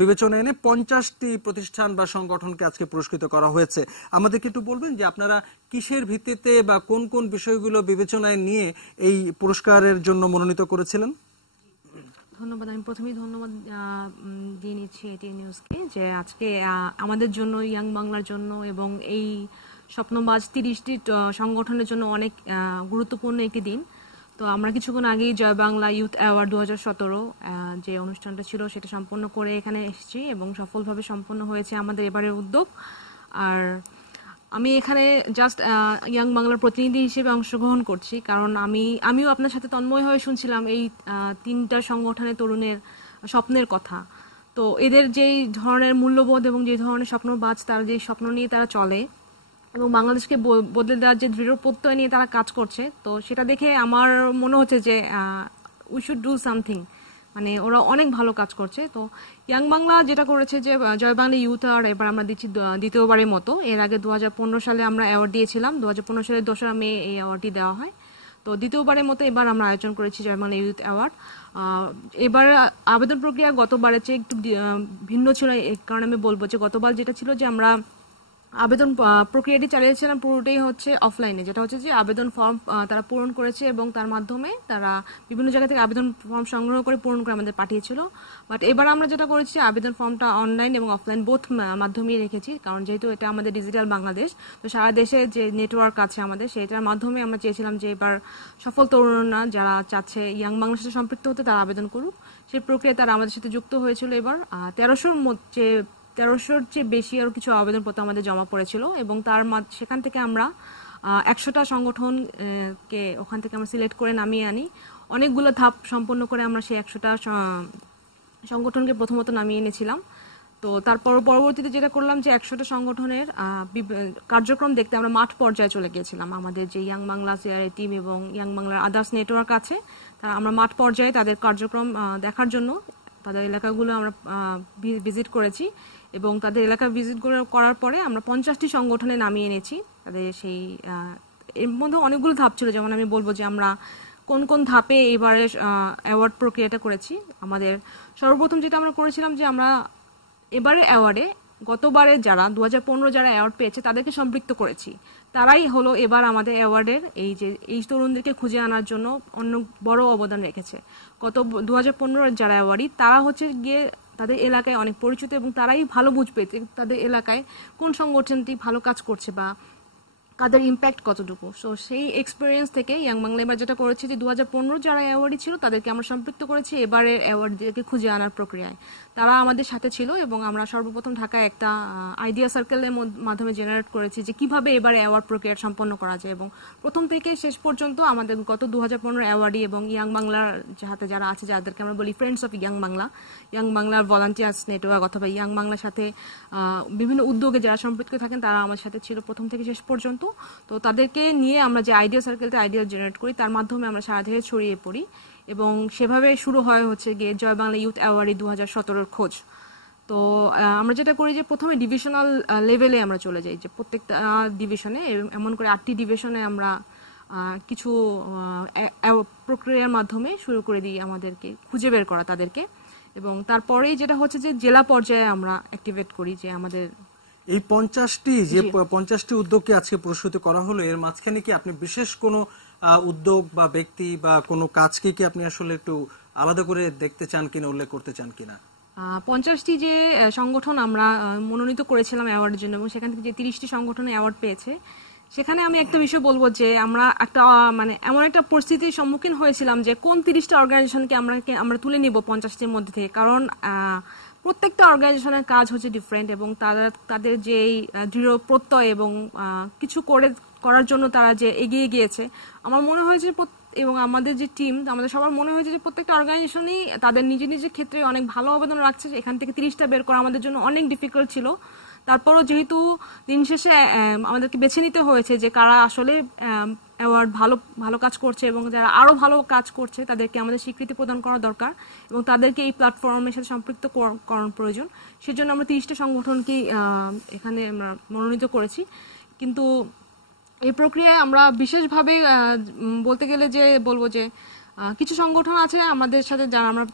বিবেচনা এনে 50টি প্রতিষ্ঠান বা সংগঠনকে আজকে পুরস্কৃত করা হয়েছে। আমাদেরকে একটু বলবেন যে আপনারা কিসের ভিত্তিতে বা কোন কোন বিষয়গুলো বিবেচনায় নিয়ে এই পুরস্কারের জন্য মনোনীত করেছিলেন? ধন্যবাদ। আমি প্রথমেই ধন্যবাদ দিয়ে নিচ্ছি এটি নিউজকে যে আজকে আমাদের জন্য, ইয়াং বাংলার জন্য এবং এই স্বপ্নবাজ 30টি সংগঠনের জন্য অনেক গুরুত্বপূর্ণ একটি দিন। তো আমরা কিছুক্ষণ আগেই জয় বাংলা ইউথ অ্যাওয়ার্ড 2017 যে অনুষ্ঠানটা ছিল সেটা সম্পন্ন করে এখানে এসেছি এবং সফলভাবে সম্পন্ন হয়েছে আমাদের এবারের উদ্যোগ। আর আমি এখানে জাস্ট ইয়াং বাংলার প্রতিনিধি হিসেবে অংশগ্রহণ করছি, কারণ আমিও আপনার সাথে তন্ময় হয়ে শুনছিলাম এই 3টা সংগঠনের তরুণের স্বপ্নের কথা। তো এদের যেই ধরনের মূল্যবোধ এবং যে ধরনের স্বপ্নবাজ, তারা যে স্বপ্ন নিয়ে তারা চলে এবং বাংলাদেশকে বদলে দেওয়ার যে দৃঢ় প্রত্যয় নিয়ে তারা কাজ করছে, তো সেটা দেখে আমার মনে হচ্ছে যে উই শুড ডু সামথিং। মানে ওরা অনেক ভালো কাজ করছে। তো ইয়াং বাংলা যেটা করেছে যে জয় বাংলা ইউথ অ্যাওয়ার্ড এবার আমরা দিচ্ছি দ্বিতীয়বারের মতো। এর আগে 2015 সালে আমরা অ্যাওয়ার্ড দিয়েছিলাম, 2015 সালের 2রা মে এই অ্যাওয়ার্ডটি দেওয়া হয়। তো দ্বিতীয়বারের মতো এবার আমরা আয়োজন করেছি জয় বাংলা ইউথ অ্যাওয়ার্ড। এবার আবেদন প্রক্রিয়া গতবারের চেয়ে একটু ভিন্ন ছিল, এই কারণে আমি বলবো যে গতবার যেটা ছিল যে আমরা আবেদন প্রক্রিয়াটি চালিয়েছিলাম পুরোটাই হচ্ছে অফলাইনে, যেটা হচ্ছে যে আবেদন ফর্ম তারা পূরণ করেছে এবং তার মাধ্যমে তারা বিভিন্ন জায়গা থেকে আবেদন ফর্ম সংগ্রহ করে পূরণ করে আমাদের পাঠিয়েছিল। বাট এবার আমরা যেটা করেছি আবেদন ফর্মটা অনলাইন এবং অফলাইন বোথ মাধ্যমেই রেখেছি, কারণ যেহেতু এটা আমাদের ডিজিটাল বাংলাদেশ, তো সারা দেশে যে নেটওয়ার্ক আছে আমাদের সেটার মাধ্যমে আমরা চেয়েছিলাম যে এবার সফল তরুণরা যারা চাচ্ছে ইয়াং বাংলার সাথে সম্পৃক্ত হতে তারা আবেদন করুক। সেই প্রক্রিয়া তারা আমাদের সাথে যুক্ত হয়েছিল। এবার 1300-র চেয়ে বেশি আরো কিছু আবেদনপত্র আমাদের জমা পড়েছিল এবং সেখান থেকে আমরা 100টা সংগঠনকে ওখান থেকে আমরা সিলেক্ট করে নামিয়ে আনি। অনেকগুলো ধাপ সম্পন্ন করে আমরা সেই 100টা সংগঠনকে প্রথমত নামিয়ে এনেছিলাম। তো তারপর পরবর্তীতে যেটা করলাম যে 100টা সংগঠনের কার্যক্রম দেখতে আমরা মাঠ পর্যায়ে চলে গিয়েছিলাম। আমাদের যে ইয়াং বাংলা সিআরআই টিম এবং ইয়াং বাংলার আদার্স নেটওয়ার্ক আছে, আমরা মাঠ পর্যায়ে তাদের কার্যক্রম দেখার জন্য তাদের এলাকাগুলো আমরা ভিজিট করেছি এবং তাদের এলাকা ভিজিট করার পরে আমরা 50টি সংগঠনে নামিয়ে এনেছি তাদের সেই। এর মধ্যে অনেকগুলো ধাপ ছিল, যেমন আমি বলবো যে আমরা কোন কোন ধাপে এবারে অ্যাওয়ার্ড প্রক্রিয়াটা করেছি। আমাদের সর্বপ্রথম যেটা আমরা করেছিলাম যে আমরা এবারে অ্যাওয়ার্ডে গতবারে যারা 2015 যারা অ্যাওয়ার্ড পেয়েছে তাদেরকে সম্পৃক্ত করেছি। তারাই হলো এবার আমাদের অ্যাওয়ার্ডের এই তরুণদেরকে খুঁজে আনার জন্য অন্য বড় অবদান রেখেছে। 2015 যারা অ্যাওয়ার্ডই তারা হচ্ছে গিয়ে তাদের এলাকায় অনেক পরিচিত এবং তারাই ভালো বুঝবে তাদের এলাকায় কোন সংগঠনটি ভালো কাজ করছে বা কাদের ইম্প্যাক্ট কতটুকু। সো সেই এক্সপিরিয়েন্স থেকে ইয়াং বাংলা এবার যেটা করেছে যে 2015 যারা অ্যাওয়ার্ডই ছিল তাদেরকে আমরা সম্পৃক্ত করেছি এবারের অ্যাওয়ার্ডদেরকে খুঁজে আনার প্রক্রিয়ায়। তারা আমাদের সাথে ছিল এবং আমরা সর্বপ্রথম ঢাকায় একটা আইডিয়া সার্কেলের মাধ্যমে জেনারেট করেছি যে কিভাবে এবারে অ্যাওয়ার্ড প্রক্রিয়া সম্পন্ন করা যায়, এবং প্রথম থেকে শেষ পর্যন্ত আমাদের গত 2015 অ্যাওয়ার্ডই এবং ইয়াং বাংলার হাতে যারা আছে, যাদেরকে আমরা বলি friends of young Bangla, young বাংলার ভলান্টিয়ার্স নেটওয়ার্ক অথবা ইয়াং বাংলার সাথে বিভিন্ন উদ্যোগে যারা সম্পৃক্ত থাকেন তারা আমার সাথে ছিল প্রথম থেকে শেষ পর্যন্ত। তো তাদেরকে নিয়ে আমরা যে আইডিয়া সার্কেলতে আইডিয়া জেনারেট করি তার মাধ্যমে আমরা সারা দেশে ছড়িয়ে পড়ি এবং সেভাবে শুরু হয় হচ্ছে গিয়ে জয় বাংলা ইউথ অ্যাওয়ার্ড 2017 খোঁজ। তো আমরা যেটা করি যে প্রথমে ডিভিশনাল লেভেলে আমরা চলে যাই, যে প্রত্যেকটা ডিভিশনে এমন করে 8টি ডিভিশনে আমরা কিছু প্রক্রিয়ার মাধ্যমে শুরু করে দিই আমাদেরকে খুঁজে বের করা তাদেরকে, এবং তারপরেই যেটা হচ্ছে যে জেলা পর্যায়ে আমরা অ্যাক্টিভেট করি যে আমাদের এই 50টি উদ্যোগকে আজকে পুরস্কৃত করা হলো। এর মাঝখানে কি আপনি বিশেষ কোনো উদ্যোগ বা ব্যক্তি বা কোনো কাজকে কি আপনি আসলে একটু আলাদা করে দেখতে চান কিনা, উল্লেখ করতে চান কিনা? 50টি যে সংগঠন আমরা মনোনীত করেছিলাম অ্যাওয়ার্ডের জন্য এবং সেখান থেকে যে 30টি সংগঠন অ্যাওয়ার্ড পেয়েছে, সেখানে আমি একটা বিষয় বলবো যে আমরা একটা মানে এমন একটা পরিস্থিতির সম্মুখীন হয়েছিলাম যে কোন 30টা অর্গানাইজেশনকে আমরা তুলে নিব 50টির মধ্যে থেকে, কারণ প্রত্যেকটা অর্গানাইজেশনের কাজ হচ্ছে ডিফারেন্ট এবং তাদের যে দৃঢ় প্রত্যয় এবং কিছু করার জন্য তারা যে এগিয়ে গিয়েছে, আমার মনে হয়েছে এবং আমাদের যে টিম আমাদের সবার মনে হয়েছে যে প্রত্যেকটা অর্গানাইজেশনই তাদের নিজের ক্ষেত্রে অনেক ভালো অবদান রাখছে। এখান থেকে 30টা বের করা আমাদের জন্য অনেক ডিফিকাল্ট ছিল। তারপরও যেহেতু দিন শেষে আমাদেরকে বেছে নিতে হয়েছে যে কারা আসলে অ্যাওয়ার্ড ভালো কাজ করছে এবং যারা আরো ভালো কাজ করছে তাদেরকে আমাদের স্বীকৃতি প্রদান করা দরকার এবং তাদেরকে এই প্ল্যাটফর্মের সাথে সম্পৃক্ত করার প্রয়োজন। সেজন্য আমরা 30টা সংগঠনকে এখানে আমরা মনোনীত করেছি। কিন্তু এই প্রক্রিয়ায় আমরা বিশেষভাবে বলতে গেলে যে বলবো যে কিছু সংগঠন আছে আমাদের সাথে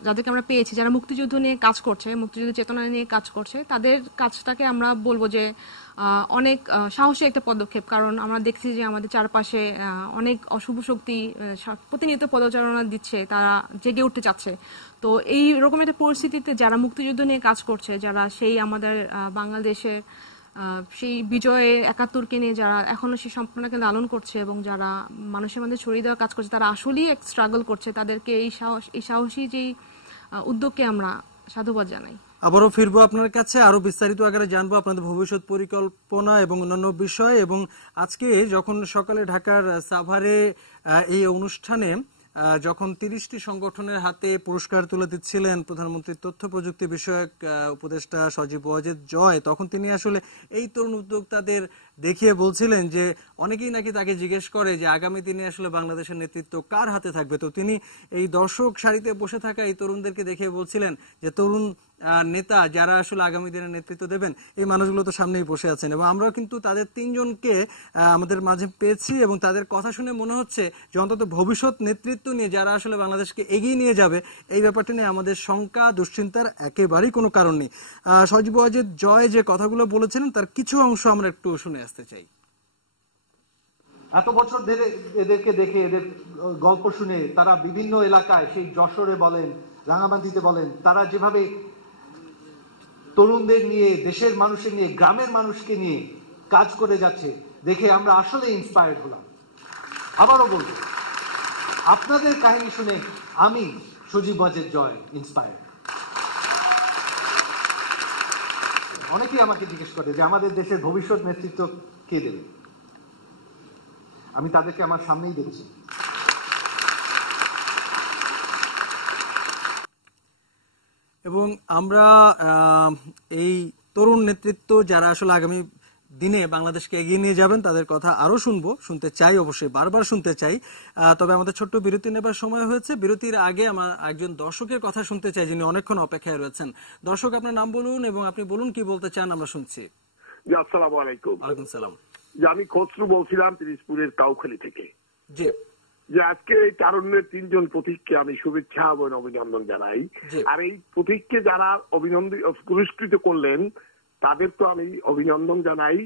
যাদেরকে আমরা পেয়েছি, যারা মুক্তিযুদ্ধ নিয়ে কাজ করছে, মুক্তিযুদ্ধ চেতনা নিয়ে কাজ করছে, তাদের কাজটাকে আমরা বলবো যে অনেক সাহসী একটা পদক্ষেপ। কারণ আমরা দেখছি যে আমাদের চারপাশে অনেক অশুভ শক্তি প্রতিনিয়ত পদচারণা দিচ্ছে, তারা জেগে উঠতে চাচ্ছে। তো এই রকম একটা পরিস্থিতিতে যারা মুক্তিযুদ্ধ নিয়ে কাজ করছে, যারা সেই আমাদের বাংলাদেশের সেই বিজয়ে 71কে নিয়ে যারা এখনো সেই সম্পূর্ণকে লালন করছে এবং যারা মানুষের মধ্যে ছড়িয়ে দেওয়ার কাজ করছে, তারা আসলেই এক স্ট্রাগল করছে, তাদেরকে এই সাহসী যেই উদ্যোগকে আমরা সাধুবাদ জানাই। আবারও ফিরবো আপনার কাছে, আরো বিস্তারিত আকারে জানবো আপনাদের ভবিষ্যৎ পরিকল্পনা এবং অন্যান্য বিষয়। এবং আজকে যখন সকালে ঢাকার সাভারে এই অনুষ্ঠানে যখন 30টি সংগঠনের হাতে পুরস্কার তুলে দিচ্ছিলেন প্রধানমন্ত্রীর তথ্য প্রযুক্তি বিষয়ক উপদেষ্টা সজীব ওয়াজেদ জয়, তখন তিনি আসলে এই তরুণ উদ্যোক্তাদের দেখিয়ে বলছিলেন যে অনেকেই নাকি তাকে জিজ্ঞেস করে যে আগামী দিনে আসলে বাংলাদেশের নেতৃত্ব কার হাতে থাকবে। তো তিনি এই দর্শক সারিতে বসে থাকা এই তরুণদেরকে দেখিয়ে বলছিলেন যে তরুণ নেতা যারা আসলে আগামী দিনে নেতৃত্ব দেবেন এই মানুষগুলো তো সামনেই বসে আছেন। এবং আমরাও কিন্তু তাদের 3 জনকে আমাদের মাঝে পেয়েছি এবং তাদের কথা শুনে মনে হচ্ছে যে অন্তত ভবিষ্যৎ নেতৃত্ব নিয়ে যারা আসলে বাংলাদেশকে এগিয়ে নিয়ে যাবে এই ব্যাপারটা নিয়ে আমাদের শঙ্কা দুশ্চিন্তার একেবারেই কোনো কারণ নেই। সজীব ওয়াজেদ জয় যে কথাগুলো বলেছিলেন তার কিছু অংশ আমরা একটু শুনে আসতে চাই। এত বছর ধরে এদেরকে দেখে, এদের গল্প শুনে, তারা বিভিন্ন এলাকায়, সেই যশোরে বলেন, রাঙামাটিতে বলেন, তারা যেভাবে তরুণদের নিয়ে, দেশের মানুষের নিয়ে, গ্রামের মানুষকে নিয়ে কাজ করে যাচ্ছে দেখে আমরা আসলে ইন্সপায়ার্ড হলাম। আবারও বলবো, আপনাদের কাহিনী শুনে আমি সজীব ওয়াজেদ জয় ইন্সপায়ার্ড। অনেকেই আমাকে জিজ্ঞেস করে যে আমাদের দেশের ভবিষ্যৎ নেতৃত্ব কে দেবে। আমি তাদেরকে আমার সামনেই দেখছি। এবং আমরা এই তরুণ নেতৃত্ব যারা আসলে আগামী দিনে বাংলাদেশকে এগিয়ে নিয়ে যাবেন তাদের কথা আরো শুনতে চাই, অবশ্যই বারবার শুনতে চাই। তবে আমাদের ছোট্ট বিরতি নেবার সময় হয়েছে। বিরতির আগে আমার একজন দর্শকের কথা শুনতে চাই যিনি অনেকক্ষণ অপেক্ষায় রয়েছেন। দর্শক, আপনার নাম বলুন এবং আপনি বলুন কি বলতে চান, আমরা শুনছি। আসসালামু আলাইকুম। ওয়ালাইকুম সালাম। যে আমি খসরু বলছিলাম পিরিজপুরের কাউখালী থেকে। জি। যে আজকে এই তারুণ্যের 3 জন প্রতীককে আমি শুভেচ্ছা এবং অভিনন্দন জানাই। আর এই প্রতীককে যারা পুরস্কৃত করলেন তাদের তো আমি অভিনন্দন জানাই,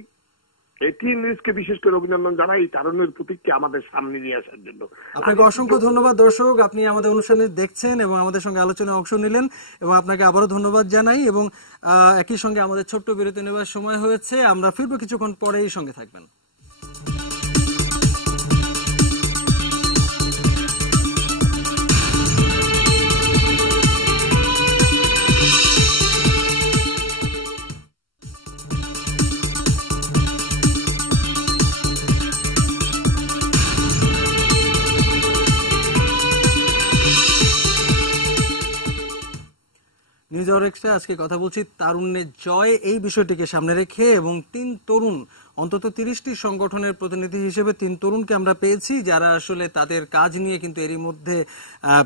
এটি নিউজকে বিশেষ করে অভিনন্দন জানাই তারুণ্যের প্রতীককে আমাদের সামনে নিয়ে আসার জন্য। আপনাকে অসংখ্য ধন্যবাদ। দর্শক, আপনি আমাদের অনুষ্ঠানে দেখছেন এবং আমাদের সঙ্গে আলোচনায় অংশ নিলেন এবং আপনাকে আবারও ধন্যবাদ জানাই। এবং একই সঙ্গে আমাদের ছোট্ট বিরতি নেবার সময় হয়েছে, আমরা ফিরবো কিছুক্ষণ পরেই, সঙ্গে থাকবেন। নিউজ আওয়ার এক্সট্রা আজকে কথা বলছি তারুণ্যের জয় এই বিষয়টিকে সামনে রেখে, এবং 3 তরুণ, অন্তত 30টি সংগঠনের প্রতিনিধি হিসেবে 3 তরুণকে আমরা পেয়েছি যারা আসলে তাদের কাজ নিয়ে কিন্তু এরই মধ্যে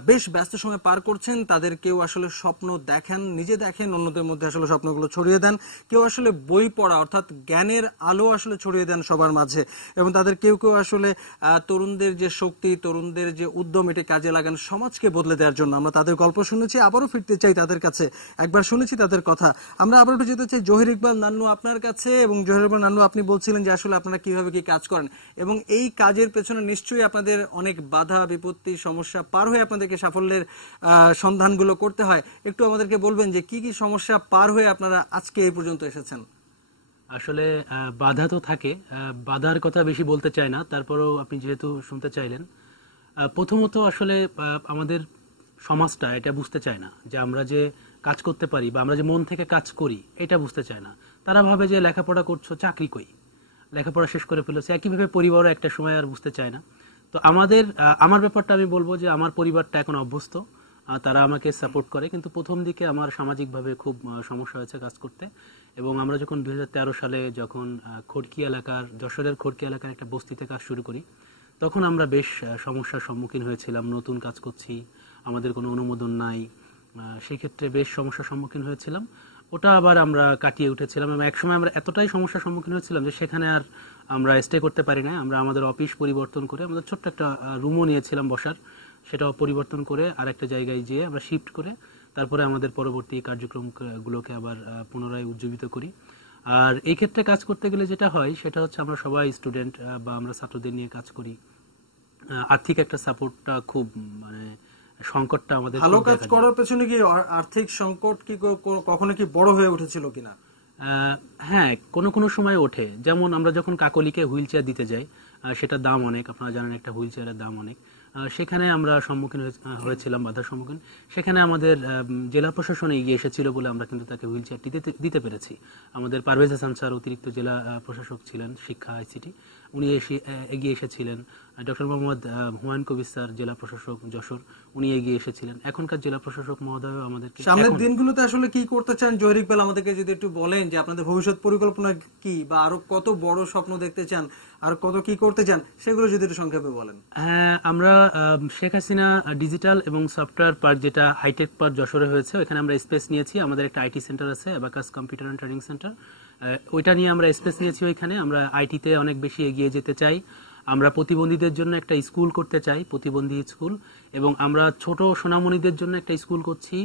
বেশ ব্যস্ত সময় পার করছেন। তাদের কেউ আসলে স্বপ্ন দেখেন, নিজে দেখেন, অন্যদের মধ্যে আসলে স্বপ্নগুলো ছড়িয়ে দেন, কেউ আসলে বই পড়া অর্থাৎ জ্ঞানের আলো আসলে ছড়িয়ে দেন সবার মাঝে, এবং তাদের কেউ কেউ আসলে তরুণদের যে শক্তি, তরুণদের যে উদ্যম, এটি কাজে লাগান সমাজকে বদলে দেওয়ার জন্য। আমরা তাদের গল্প শুনেছি, আবারও ফিরতে চাই তাদের কাছে, একবার শুনেছি তাদের কথা। আমরা আবার একটু যেতে চাই জহির ইকবাল নান্নু আপনার কাছে। এবং জহির ইকবাল নান্নু, আপনি বলছিলেন যে আসলে আপনারা কিভাবে কি কাজ করেন, এবং এই কাজের পেছনে নিশ্চয়ই আপনাদের অনেক বাধা বিপত্তি সমস্যা পার হয়ে আপনাদেরকে সাফল্যের সন্ধানগুলো করতে হয়। একটু আমাদেরকে বলবেন যে কি কি সমস্যা পার হয়ে আপনারা আজকে এই পর্যন্ত এসেছেন? আসলে বাধা তো থাকে, বাধার কথা বেশি বলতে চাই না, তারপরেও আপনি যেহেতু শুনতে চাইলেন। প্রথমত আসলে আমাদের সমাজটা এটা বুঝতে চায় না যে আমরা যে কাজ করতে পারি বা আমরা যে মন থেকে কাজ করি এটা বুঝতে চায় না। তারা ভাবে যে লেখাপড়া করছো, চাকরি কই, লেখাপড়া শেষ করে ফেলেছে। একইভাবে পরিবারও একটা সময় আর বুঝতে চায় না। তো আমার ব্যাপারটা আমি বলবো যে আমার পরিবারটা এখন অভ্যস্ত, তারা আমাকে সাপোর্ট করে, কিন্তু প্রথম দিকে আমার সামাজিকভাবে খুব সমস্যা হয়েছে কাজ করতে। এবং আমরা যখন 2013 সালে যখন খড়কি এলাকার, যশোরের খড়কি এলাকার একটা বস্তিতে কাজ শুরু করি, তখন আমরা বেশ সমস্যার সম্মুখীন হয়েছিলাম। নতুন কাজ করছি, আমাদের কোনো অনুমোদন নাই, সেই ক্ষেত্রে বেশ সমস্যার সম্মুখীন হয়েছিলাম। ওটা আবার আমরা কাটিয়ে উঠেছিলাম, এবং একসময় আমরা এতটাই সমস্যার সম্মুখীন হয়েছিলাম যে সেখানে আর আমরা স্টে করতে পারি না। আমরা আমাদের অফিস পরিবর্তন করে, আমাদের ছোট্ট একটা রুমও নিয়েছিলাম বসার, সেটাও পরিবর্তন করে আরেকটা জায়গায় যেয়ে আমরা শিফট করে তারপরে আমাদের পরবর্তী কার্যক্রমগুলোকে আবার পুনরায় উজ্জীবিত করি। আর এই ক্ষেত্রে কাজ করতে গেলে যেটা হয় সেটা হচ্ছে আমরা সবাই স্টুডেন্ট বা আমরা ছাত্রদের নিয়ে কাজ করি। আর্থিক একটা সাপোর্টটা খুব সংকটটা আমাদের। ভালো কাজ করার পেছনে কি আর্থিক সংকট কি কখনো কি বড় হয়ে উঠেছিল কিনা? হ্যাঁ, কোনো সময় ওঠে। যেমন আমরা যখন কাকলিকে হুইল চেয়ার দিতে যাই, সেটার দাম অনেক, আপনারা জানেন একটা হুইল চেয়ারের দাম অনেক। সেখানে আমরা সম্মুখীন হয়েছিলাম, বাধার সম্মুখীন। সেখানে আমাদের জেলা প্রশাসন এগিয়ে এসেছিল বলে আমরা কিন্তু তাকে হুইল চেয়ার দিতে পেরেছি। আমাদের পারভেজ হাসান স্যার অতিরিক্ত জেলা প্রশাসক ছিলেন শিক্ষা আইসিটি, উনি এগিয়ে এসেছিলেন। ডক্টর মোহাম্মদ হুমায়ুন কবির স্যার জেলা প্রশাসক যশোর, উনি এগিয়ে এসেছিলেন। এখনকার জেলা প্রশাসক মহোদয় আমাদেরকে সামনের দিনগুলোতে আসলে কি করতে চান জহির ইকবাল, আমাদেরকে যদি একটু বলেন যে আপনাদের ভবিষ্যৎ পরিকল্পনা কি, বা আরো কত বড় স্বপ্ন দেখতে চান, আর কত কি করতে চান, সেগুলো যদি একটু সংক্ষেপে বলেন। আমরা শেখ হাসিনা ডিজিটাল এবং সফটওয়্যার পার্ক, যেটা হাইটেক পার্ক যশোরে হয়েছে, ওখানে আমরা স্পেস নিয়েছি। আমাদের একটা আইটি সেন্টার আছে, abacus computer and training centre, ওইটা নিয়ে আমরা স্পেস নিয়েছি। ওইখানে আমরা আইটিতে অনেক বেশি এগিয়ে যেতে চাই। আমরা প্রতিবন্ধীদের জন্য একটা স্কুল করতে চাই, প্রতিবন্ধী স্কুল, এবং আমরা ছোট সোনামণিদের জন্য একটা স্কুল করছি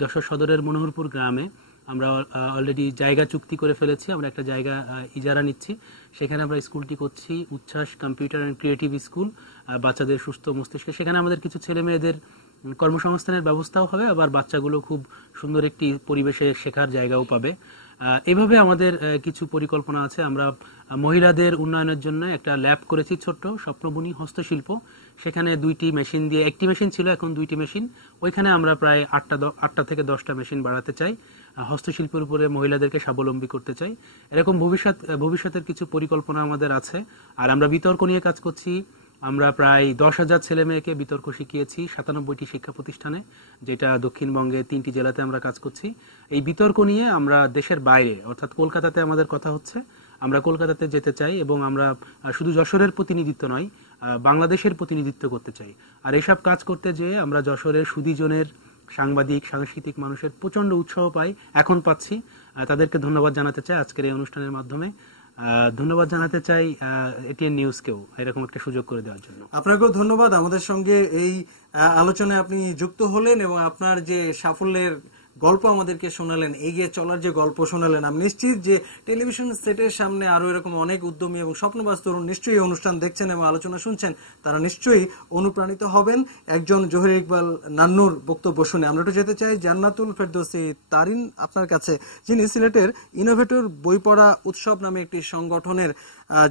যশোর সদরের মনোহরপুর গ্রামে। আমরা অলরেডি জায়গা চুক্তি করে ফেলেছি, আমরা একটা জায়গা ইজারা নিচ্ছি, সেখানে আমরা স্কুলটি করছি, উচ্ছ্বাস কম্পিউটার অ্যান্ড ক্রিয়েটিভ স্কুল, বাচ্চাদের সুস্থ মস্তিষ্কে। সেখানে আমাদের কিছু ছেলে মেয়েদের কর্মসংস্থানের ব্যবস্থাও হবে, আবার বাচ্চাগুলো খুব সুন্দর একটি পরিবেশে শেখার জায়গাও পাবে। এভাবে আমাদের কিছু পরিকল্পনা আছে। আমরা মহিলাদের উন্নয়নের জন্য একটা ল্যাব করেছি, ছোট্ট স্বপ্নবুনি হস্তশিল্প। সেখানে 2টি মেশিন দিয়ে, একটি মেশিন ছিল, এখন 2টি মেশিন। ওইখানে আমরা প্রায় 8টা থেকে 10টা মেশিন বাড়াতে চাই, হস্তশিল্পের উপরে মহিলাদেরকে স্বাবলম্বী করতে চাই। এরকম ভবিষ্যতের কিছু পরিকল্পনা আমাদের আছে। আর আমরা বিতর্ক নিয়ে কাজ করছি। আমরা প্রায় 10,000 ছেলে মেয়েকে বিতর্ক শিখিয়েছি 97টি শিক্ষা প্রতিষ্ঠানে, যেটা দক্ষিণবঙ্গে 3টি জেলাতে আমরা কাজ করছি। এই বিতর্ক নিয়ে আমরা দেশের বাইরে, অর্থাৎ কলকাতাতে আমাদের কথা হচ্ছে, আমরা কলকাতাতে যেতে চাই, এবং আমরা শুধু যশোরের প্রতিনিধিত্ব নয়, বাংলাদেশের প্রতিনিধিত্ব করতে চাই। আর এইসব কাজ করতে যেয়ে আমরা যশোরের সুধীজনের সাংবাদিক, সাংস্কৃতিক মানুষের প্রচন্ড উৎসাহ পাই, এখন পাচ্ছি। তাদেরকে ধন্যবাদ জানাতে চাই আজকের এই অনুষ্ঠানের মাধ্যমে। ধন্যবাদ জানাতে চাই এটিএন নিউজকেও এরকম একটা সুযোগ করে দেওয়ার জন্য। আপনাকেও ধন্যবাদ আমাদের সঙ্গে এই আলোচনায় আপনি যুক্ত হলেন, এবং আপনার যে সাফল্যের গল্প আমাদেরকে শোনালেন, এগিয়ে চলার যে গল্প শোনালেন। আমি নিশ্চিত যে টেলিভিশন সেটের সামনে আরো এরকম অনেক উদ্যমী এবং স্বপ্নবাজ তরুণ নিশ্চয়ই এই অনুষ্ঠান দেখছেন এবং আলোচনা শুনছেন, তারা নিশ্চয়ই অনুপ্রাণিত হবেন একজন জহির ইকবাল নান্নুর বক্তব্য শুনে। আমরা একটু যেতে চাই জান্নাতুল ফেরদৌসী তারিন আপনার কাছে, যিনি সিলেটের ইনোভেটর বই পড়া উৎসব নামে একটি সংগঠনের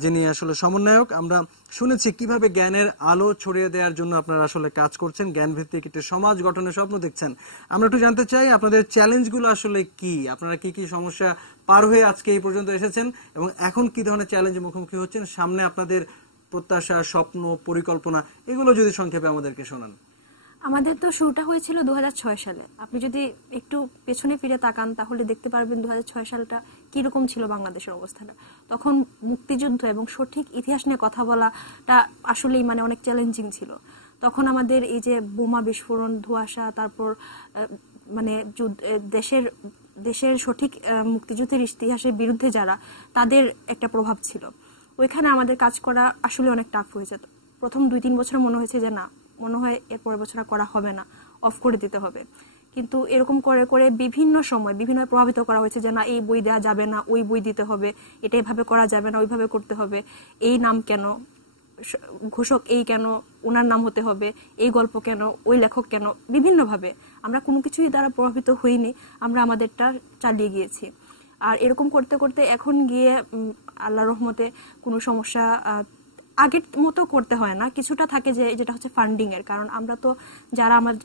যিনি আসলে সমন্বয়ক। আমরা শুনেছি কিভাবে জ্ঞানের আলো ছড়িয়ে দেওয়ার জন্য আপনারা আসলে কাজ করছেন, জ্ঞান ভিত্তিক একটি সমাজ গঠনের স্বপ্ন দেখছেন। আমরা একটু জানতে চাই আপনাদের চ্যালেঞ্জগুলো আসলে কি, আপনারা কি কি সমস্যা পার হয়ে আজকে এই পর্যন্ত এসেছেন, এবং এখন কি ধরনের চ্যালেঞ্জের মুখোমুখি হচ্ছেন, সামনে আপনাদের প্রত্যাশা, স্বপ্ন, পরিকল্পনা, এগুলো যদি সংক্ষেপে আমাদেরকে শোনান। আমাদের তো শুরুটা হয়েছিল 2006 সালে। আপনি যদি একটু পেছনে ফিরে তাকান তাহলে দেখতে পারবেন 2006 সালটা কিরকম ছিল বাংলাদেশের অবস্থাটা। তখন মুক্তিযুদ্ধ এবং সঠিক ইতিহাস নিয়ে কথা বলাটা আসলেই মানে অনেক চ্যালেঞ্জিং ছিল। তখন আমাদের এই যে বোমা বিস্ফোরণ, ধোঁয়াশা, তারপর মানে দেশের সঠিক মুক্তিযুদ্ধের ইতিহাসের বিরুদ্ধে যারা, তাদের একটা প্রভাব ছিল। ওইখানে আমাদের কাজ করা আসলে অনেক টাফ হয়ে যেত। প্রথম 2-3 বছর মনে হয়েছে যে না, মনে হয় এর পরের বছর করা হবে না, অফ করে দিতে হবে। কিন্তু এরকম করে করে বিভিন্ন সময় বিভিন্ন প্রভাবিত করা হয়েছে যে না, এই বই দেওয়া যাবে না, ওই বই দিতে হবে, এটা এভাবে করা যাবে না, ওইভাবে করতে হবে, এই নাম কেন, ঘোষক এই কেন, ওনার নাম হতে হবে, এই গল্প কেন, ওই লেখক কেন, বিভিন্নভাবে আমরা কোনো কিছুই দ্বারা প্রভাবিত হইনি, আমরা আমাদেরটা চালিয়ে গিয়েছি। আর এরকম করতে করতে এখন গিয়ে আল্লাহর রহমতে কোনো সমস্যা আগের মতো করতে হয় না। কিছুটা থাকে যেটা হচ্ছে ফান্ডিং এর, কারণ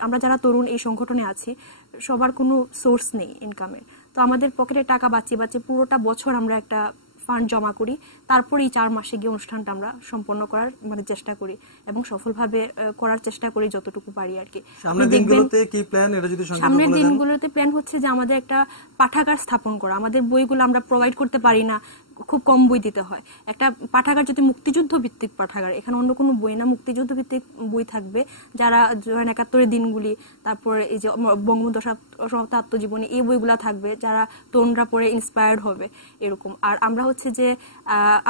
আমরা যারা তরুণ এই সংগঠনে আছি সবার কোনো সোর্স নেই ইনকামের। তো আমাদের পকেটে টাকা বাঁচিয়ে পুরোটা বছর আমরা একটা ফান্ড জমা করি, তারপরে এই 4 মাসে গিয়ে অনুষ্ঠানটা আমরা সম্পন্ন করার চেষ্টা করি এবং সফলভাবে করার চেষ্টা করি যতটুকু পারি আর কি। সামনের দিনগুলোতে কি প্ল্যান, এটা যদি সংক্ষেপে বলেন? সামনের দিনগুলোতে প্ল্যান হচ্ছে যে আমাদের একটা পাঠাগার স্থাপন করা। আমাদের বইগুলো আমরা প্রোভাইড করতে পারি না, খুব কম বই দিতে হয়। একটা পাঠাগার যদি মুক্তিযুদ্ধ ভিত্তিক পাঠাগার, এখানে অন্য কোনো বই না, মুক্তিযুদ্ধ ভিত্তিক বই থাকবে, যারা 71 দিনগুলি, তারপর এই যে বঙ্গবন্ধু সমাপ্ত আত্মজীবনী, এই বইগুলা থাকবে, যারা তরুণরা পড়ে ইন্সপায়ার্ড হবে এরকম। আর আমরা হচ্ছে যে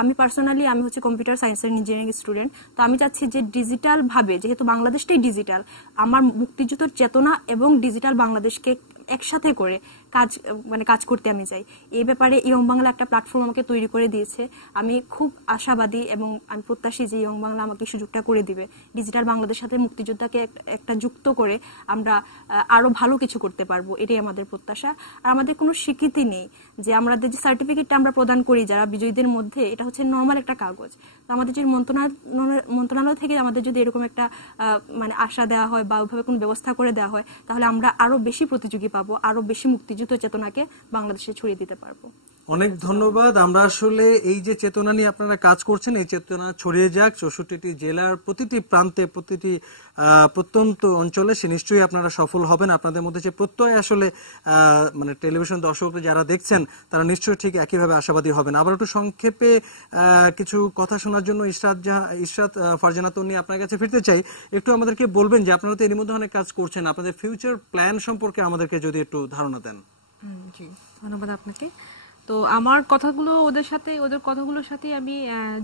আমি পার্সোনালি আমি হচ্ছে কম্পিউটার সায়েন্সের ইঞ্জিনিয়ারিং স্টুডেন্ট। তো আমি চাচ্ছি যে ডিজিটাল ভাবে, যেহেতু বাংলাদেশটাই ডিজিটাল, আমার মুক্তিযুদ্ধের চেতনা এবং ডিজিটাল বাংলাদেশকে একসাথে করে কাজ করতে আমি চাই। এই ব্যাপারে ইয়ং বাংলা একটা প্ল্যাটফর্ম আমাকে তৈরি করে দিয়েছে। আমি খুব আশাবাদী এবং আমি প্রত্যাশী যে ইয়ং বাংলা আমাকে সুযোগটা করে দিবে। ডিজিটাল বাংলাদেশের সাথে মুক্তিযোদ্ধাকে একটা যুক্ত করে আমরা আরো ভালো কিছু করতে পারবো, এটাই আমাদের প্রত্যাশা। আর আমাদের কোনো স্বীকৃতি নেই যে আমাদের যে সার্টিফিকেটটা আমরা প্রদান করি যারা বিজয়ীদের মধ্যে, এটা হচ্ছে নর্মাল একটা কাগজ। তো আমাদের যদি মন্ত্রণালয় থেকে আমাদের যদি এরকম একটা আশা দেওয়া হয় বা ওইভাবে কোনো ব্যবস্থা করে দেওয়া হয়, তাহলে আমরা আরো বেশি প্রতিযোগী পাবো, আরো বেশি মুক্তিযুদ্ধ চেতনাকে বাংলাদেশে ছড়িয়ে দিতে পারবো। অনেক ধন্যবাদ। আমরা আসলে এই যে চেতনা নিয়ে আপনারা কাজ করছেন, এই চেতনা ছড়িয়ে যাক 64টি জেলার প্রতিটি প্রান্তে, প্রতিটি প্রত্যন্ত অঞ্চলে, সে নিশ্চয়ই আপনারা সফল হবেন। আপনাদের মধ্যে যে প্রত্যয় আসলে টেলিভিশন দর্শকরা যারা দেখছেন তারা নিশ্চয়ই ঠিক একইভাবে আশাবাদী হবেন। আবার একটু সংক্ষেপে কিছু কথা শোনার জন্য ইশরাত ফারজানা তন্নি আপনার কাছে ফিরতে চাই। একটু আমাদেরকে বলবেন যে আপনারা তো এর মধ্যে অনেক কাজ করছেন, আপনাদের ফিউচার প্ল্যান সম্পর্কে আমাদেরকে যদি একটু ধারণা দেন। জি, ধন্যবাদ আপনাকে। তো আমার ওদের কথাগুলোর সাথে আমি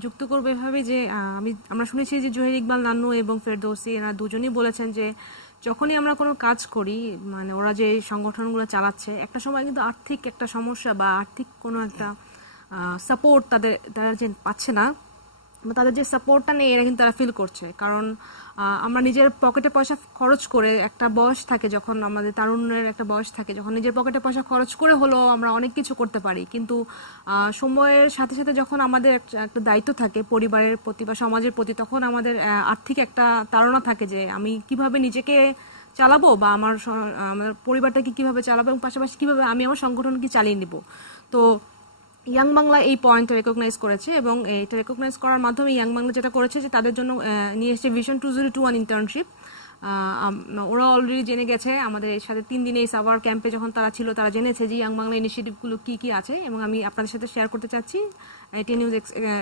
যুক্ত করবো এভাবে যে আমরা শুনেছি যে জহির ইকবাল নান্নু এবং ফেরদৌসী এরা দুজনেই বলেছেন যে যখনই আমরা কোনো কাজ করি, ওরা যে সংগঠনগুলো চালাচ্ছে, একটা সময় কিন্তু আর্থিক একটা সমস্যা বা আর্থিক কোনো একটা সাপোর্ট তারা যে পাচ্ছে না, তাদের যে সাপোর্টটা নেই এরা কিন্তু তারা ফিল করছে। কারণ আমরা নিজের পকেটে পয়সা খরচ করে, একটা বয়স থাকে যখন আমাদের তারুণ্যের একটা বয়স থাকে, যখন নিজের পকেটে পয়সা খরচ করে হলেও আমরা অনেক কিছু করতে পারি, কিন্তু সময়ের সাথে সাথে যখন আমাদের একটা দায়িত্ব থাকে পরিবারের প্রতি বা সমাজের প্রতি, তখন আমাদের আর্থিক একটা তাড়না থাকে যে আমি কিভাবে নিজেকে চালাবো বা আমার পরিবারটাকে কিভাবে চালাবো এবং পাশাপাশি কিভাবে আমি আমার সংগঠনকে চালিয়ে নিব। তো ইয়াং বাংলা এই পয়েন্টটা রেকগনাইজ করেছে এবং এটা রেকগনাইজ করার মাধ্যমে ইয়াং বাংলা যেটা করেছে যে তাদের জন্য নিয়ে এসেছে ভিশন 2021 ইন্টার্নশিপ। ওরা অলরেডি জেনে গেছে আমাদের এর সাথে 3 দিনে এই সাভার ক্যাম্পে যখন তারা ছিল, তারা জেনেছে যে ইয়াং বাংলা ইনিশিয়েটিভগুলো কি কি আছে এবং আমি আপনাদের সাথে শেয়ার করতে চাচ্ছি, টি নিউজ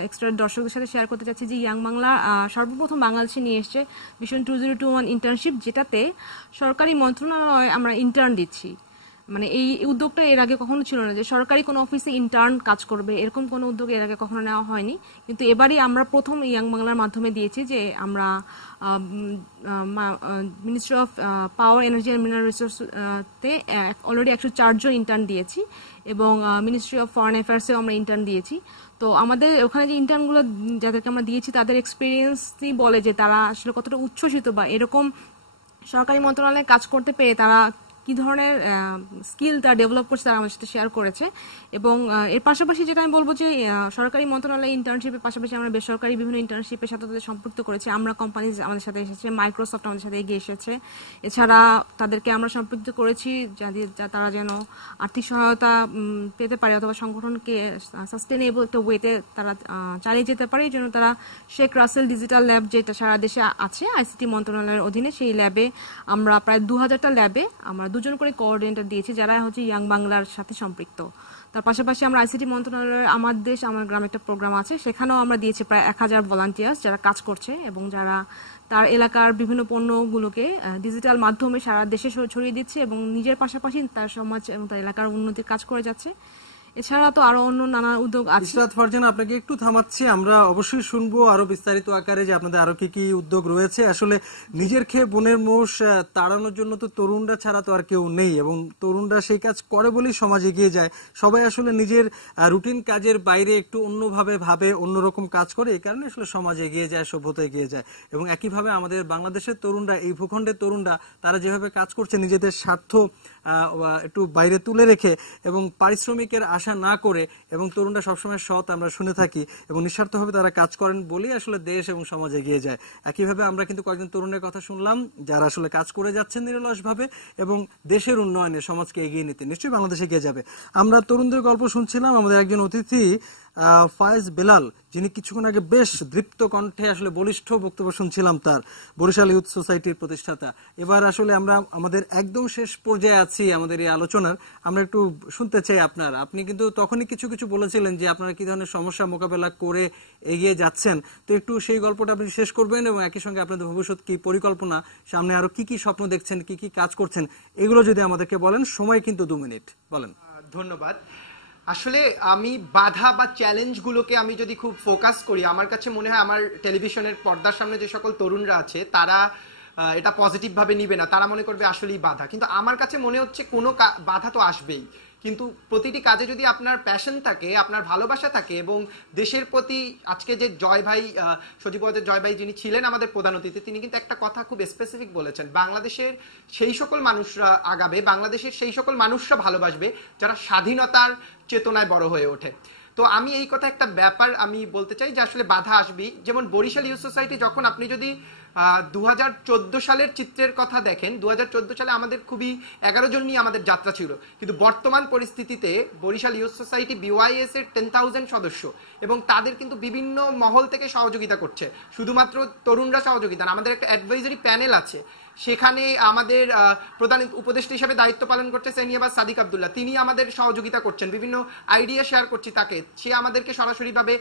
এক্সট্রা দর্শকদের সাথে শেয়ার করতে চাচ্ছি যে ইয়াং বাংলা সর্বপ্রথম বাংলাদেশে নিয়ে এসেছে ভিশন 2021 ইন্টার্নশিপ, যেটাতে সরকারি মন্ত্রণালয়ে আমরা ইন্টার্ন দিচ্ছি। এই উদ্যোগটা এর আগে কখনো ছিল না যে সরকারি কোনো অফিসে ইন্টার্ন কাজ করবে, এরকম কোনো উদ্যোগ এর আগে কখনো নেওয়া হয়নি। কিন্তু এবারই আমরা প্রথম ইয়াং বাংলার মাধ্যমে দিয়েছি যে আমরা ministry of power, energy and mineral রিসোর্সতে অলরেডি 104 জন ইন্টার্ন দিয়েছি এবং মিনিস্ট্রি অফ ফরেন অ্যাফেয়ার্সেও আমরা ইন্টার্ন দিয়েছি। তো আমাদের ওখানে যে ইন্টার্নগুলো যাদেরকে আমরা দিয়েছি তাদের এক্সপিরিয়েন্সই বলে যে তারা আসলে কতটা উচ্ছ্বসিত বা এরকম সরকারি মন্ত্রণালয়ে কাজ করতে পেরে তারা কি ধরনের স্কিল তারা ডেভেলপ করছে তারা আমার সাথে শেয়ার করেছে। এবং এর পাশাপাশি যেটা আমি বলবো যে সরকারি মন্ত্রণালয় ইন্টার্নশিপের পাশাপাশি আমরা বেসরকারি বিভিন্ন ইন্টার্নশিপের সাথে তাদের সম্পৃক্ত করেছি। আমরা কোম্পানি আমাদের সাথে এসেছে, মাইক্রোসফট আমাদের সাথে এগিয়ে এসেছে। এছাড়া তাদেরকে আমরা সম্পৃক্ত করেছি তারা যেন আর্থিক সহায়তা পেতে পারে অথবা সংগঠনকে সাস্টেনেবল একটা ওয়েতে তারা চালিয়ে যেতে পারে। এই জন্য তারা শেখ রাসেল ডিজিটাল ল্যাব যেটা সারা দেশে আছে আইসিটি মন্ত্রণালয়ের অধীনে, সেই ল্যাবে আমরা প্রায় 2000টা ল্যাবে আমরা 2 জন করে কোঅর্ডিনেটর দিয়েছি যারা হচ্ছে ইয়াং বাংলার সাথে সম্পৃক্ত। তার পাশাপাশি আমরা আইসিটি মন্ত্রণালয়ের আমার দেশ আমার গ্রামে একটা প্রোগ্রাম আছে, সেখানেও আমরা দিয়েছি প্রায় 1000 ভলান্টিয়ার্স যারা কাজ করছে এবং যারা তার এলাকার বিভিন্ন পণ্যগুলোকে ডিজিটাল মাধ্যমে সারা দেশে ছড়িয়ে দিচ্ছে এবং নিজের পাশাপাশি তার সমাজ এবং তার এলাকার উন্নতির কাজ করে যাচ্ছে। এছাড়া তো আরো অন্য নানা উদ্যোগ আছে। ইসরাত ফারজানা, আপনাকে একটু থামাচ্ছি, আমরা অবশ্যই শুনবো আরো বিস্তারিত আকারে যে আপনাদের আরো কি কি উদ্যোগ রয়েছে। আসলে নিজের খেয়ে বোনের মোষ তাড়ানোর জন্য তো তরুণরা ছাড়া তো আর কেউ নেই, এবং তরুণরা সেই কাজ করে বলেই সমাজ এগিয়ে যায়। সবাই আসলে নিজের রুটিন কাজের বাইরে একটু অন্যভাবে ভাবে, অন্যরকম কাজ করে, এই কারণে আসলে সমাজ এগিয়ে যায়, সভ্যতা এগিয়ে যায়। এবং একইভাবে আমাদের বাংলাদেশের তরুণরা, এই ভূখণ্ডের তরুণরা, তারা যেভাবে কাজ করছে নিজেদের স্বার্থ একটু বাইরে তুলে রেখে এবং পারিশ্রমিকের আশা না করে, এবং তরুণরা সবসময় সৎ আমরা শুনে থাকি এবং নিঃস্বার্থভাবে তারা কাজ করেন বলেই আসলে দেশ এবং সমাজ এগিয়ে যায়। একইভাবে আমরা কিন্তু কয়েকজন তরুণের কথা শুনলাম যারা আসলে কাজ করে যাচ্ছেন নিরলসভাবে এবং দেশের উন্নয়নে সমাজকে এগিয়ে নিতে নিশ্চয়ই বাংলাদেশ এগিয়ে যাবে। আমরা তরুণদের গল্প শুনছিলাম। আমাদের একজন অতিথি ফায়েজ বেলাল, যিনি কিছুক্ষণ আগে বেশ দৃপ্ত কণ্ঠে আসলে বলিষ্ঠ বক্তব্য শুনছিলাম তার, বরিশাল ইউথ সোসাইটির প্রতিষ্ঠাতা। এবার আসলে আমরা আমাদের একদম শেষ পর্যায়ে আছি আমাদের এই আলোচনার। আমরা একটু শুনতে চাই আপনি কিন্তু তখনই কিছু কিছু বলেছিলেন যে আপনারা কি ধরনের সমস্যা মোকাবেলা করে এগিয়ে যাচ্ছেন, তো একটু সেই গল্পটা আপনি শেষ করবেন এবং একই সঙ্গে আপনাদের ভবিষ্যৎ কি পরিকল্পনা, সামনে আরো কি কি স্বপ্ন দেখছেন, কি কি কাজ করছেন, এগুলো যদি আমাদেরকে বলেন। সময় কিন্তু 2 মিনিট, বলেন। ধন্যবাদ। আসলে আমি বাধা বা চ্যালেঞ্জগুলোকে আমি যদি খুব ফোকাস করি, আমার কাছে মনে হয় আমার টেলিভিশনের পর্দার সামনে যে সকল তরুণরা আছে তারা এটা পজিটিভ ভাবে নিবে না, তারা মনে করবে আসলেই বাধা। কিন্তু আমার কাছে মনে হচ্ছে কোনো বাধা তো আসবেই, কিন্তু প্রতিটি কাজে যদি আপনার প্যাশন থাকে, আপনার ভালোবাসা থাকে এবং দেশের প্রতি, আজকে যে জয় ভাই, সজীবদের জয় ভাই যিনি ছিলেন আমাদের প্রধান অতিথি, তিনি কিন্তু একটা কথা খুব স্পেসিফিক বলেছেন, বাংলাদেশের সেই সকল মানুষরা আগাবে, বাংলাদেশের সেই সকল মানুষরা ভালোবাসবে যারা স্বাধীনতার চেতনায় বড় হয়ে ওঠে। তো আমি এই কথা একটা ব্যাপার আমি বলতে চাই যে আসলে বাধা আসবেই। যেমন বরিশাল ইউথ সোসাইটি, যখন আপনি যদি 2014 সালের চিত্রের কথা দেখেন, 2014 সালে আমাদের খুবই 11 জন নিয়ে আমাদের যাত্রা ছিল, কিন্তু বর্তমান পরিস্থিতিতে বরিশাল ইউথ সোসাইটি BYS এর 10,000 সদস্য এবং তাদের কিন্তু বিভিন্ন মহল থেকে সহযোগিতা করছে, শুধুমাত্র তরুণরা সহযোগিতা না, আমাদের একটা অ্যাডভাইজারি প্যানেল আছে, সেখানে আমাদের প্রধান উপদেষ্টা হিসেবে দায়িত্ব পালন করছে সেনিয়াবাজ সাদিক আব্দুল্লাহ, তিনি আমাদের সহযোগিতা করছেন, বিভিন্ন আইডিয়া শেয়ার করছি তাকে, সে আমাদেরকে সরাসরিভাবে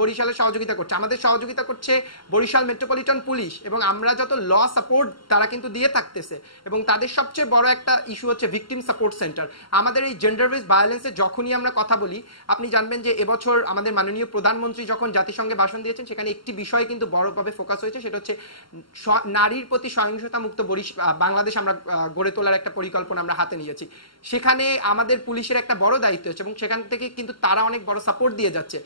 বরিশালে সহযোগিতা করছে, আমাদের সহযোগিতা করছে বরিশাল মেট্রোপলিটন পুলিশ, এবং আমরা যত ল সাপোর্ট তারা কিন্তু দিয়ে থাকতেছে। এবং তাদের সবচেয়ে বড় একটা ইস্যু হচ্ছে ভিকটিম সাপোর্ট সেন্টার। আমাদের এই জেন্ডার বেসড ভায়োলেন্সে যখনই আমরা কথা বলি, আপনি জানবেন যে এবছর আমাদের মাননীয় প্রধানমন্ত্রী যখন জাতিসংঘে ভাষণ দিয়েছেন, সেখানে একটি বিষয় কিন্তু বড়ভাবে ফোকাস হয়েছে, সেটা হচ্ছে নারীর প্রতি সহিংসতা মুক্ত বাংলাদেশ আমরা গড়ে তোলার একটা পরিকল্পনা আমরা হাতে নিয়েছি। সেখানে আমাদের পুলিশের একটা বড় দায়িত্ব আছে এবং সেখান থেকে কিন্তু তারা অনেক বড় সাপোর্ট দিয়ে যাচ্ছে।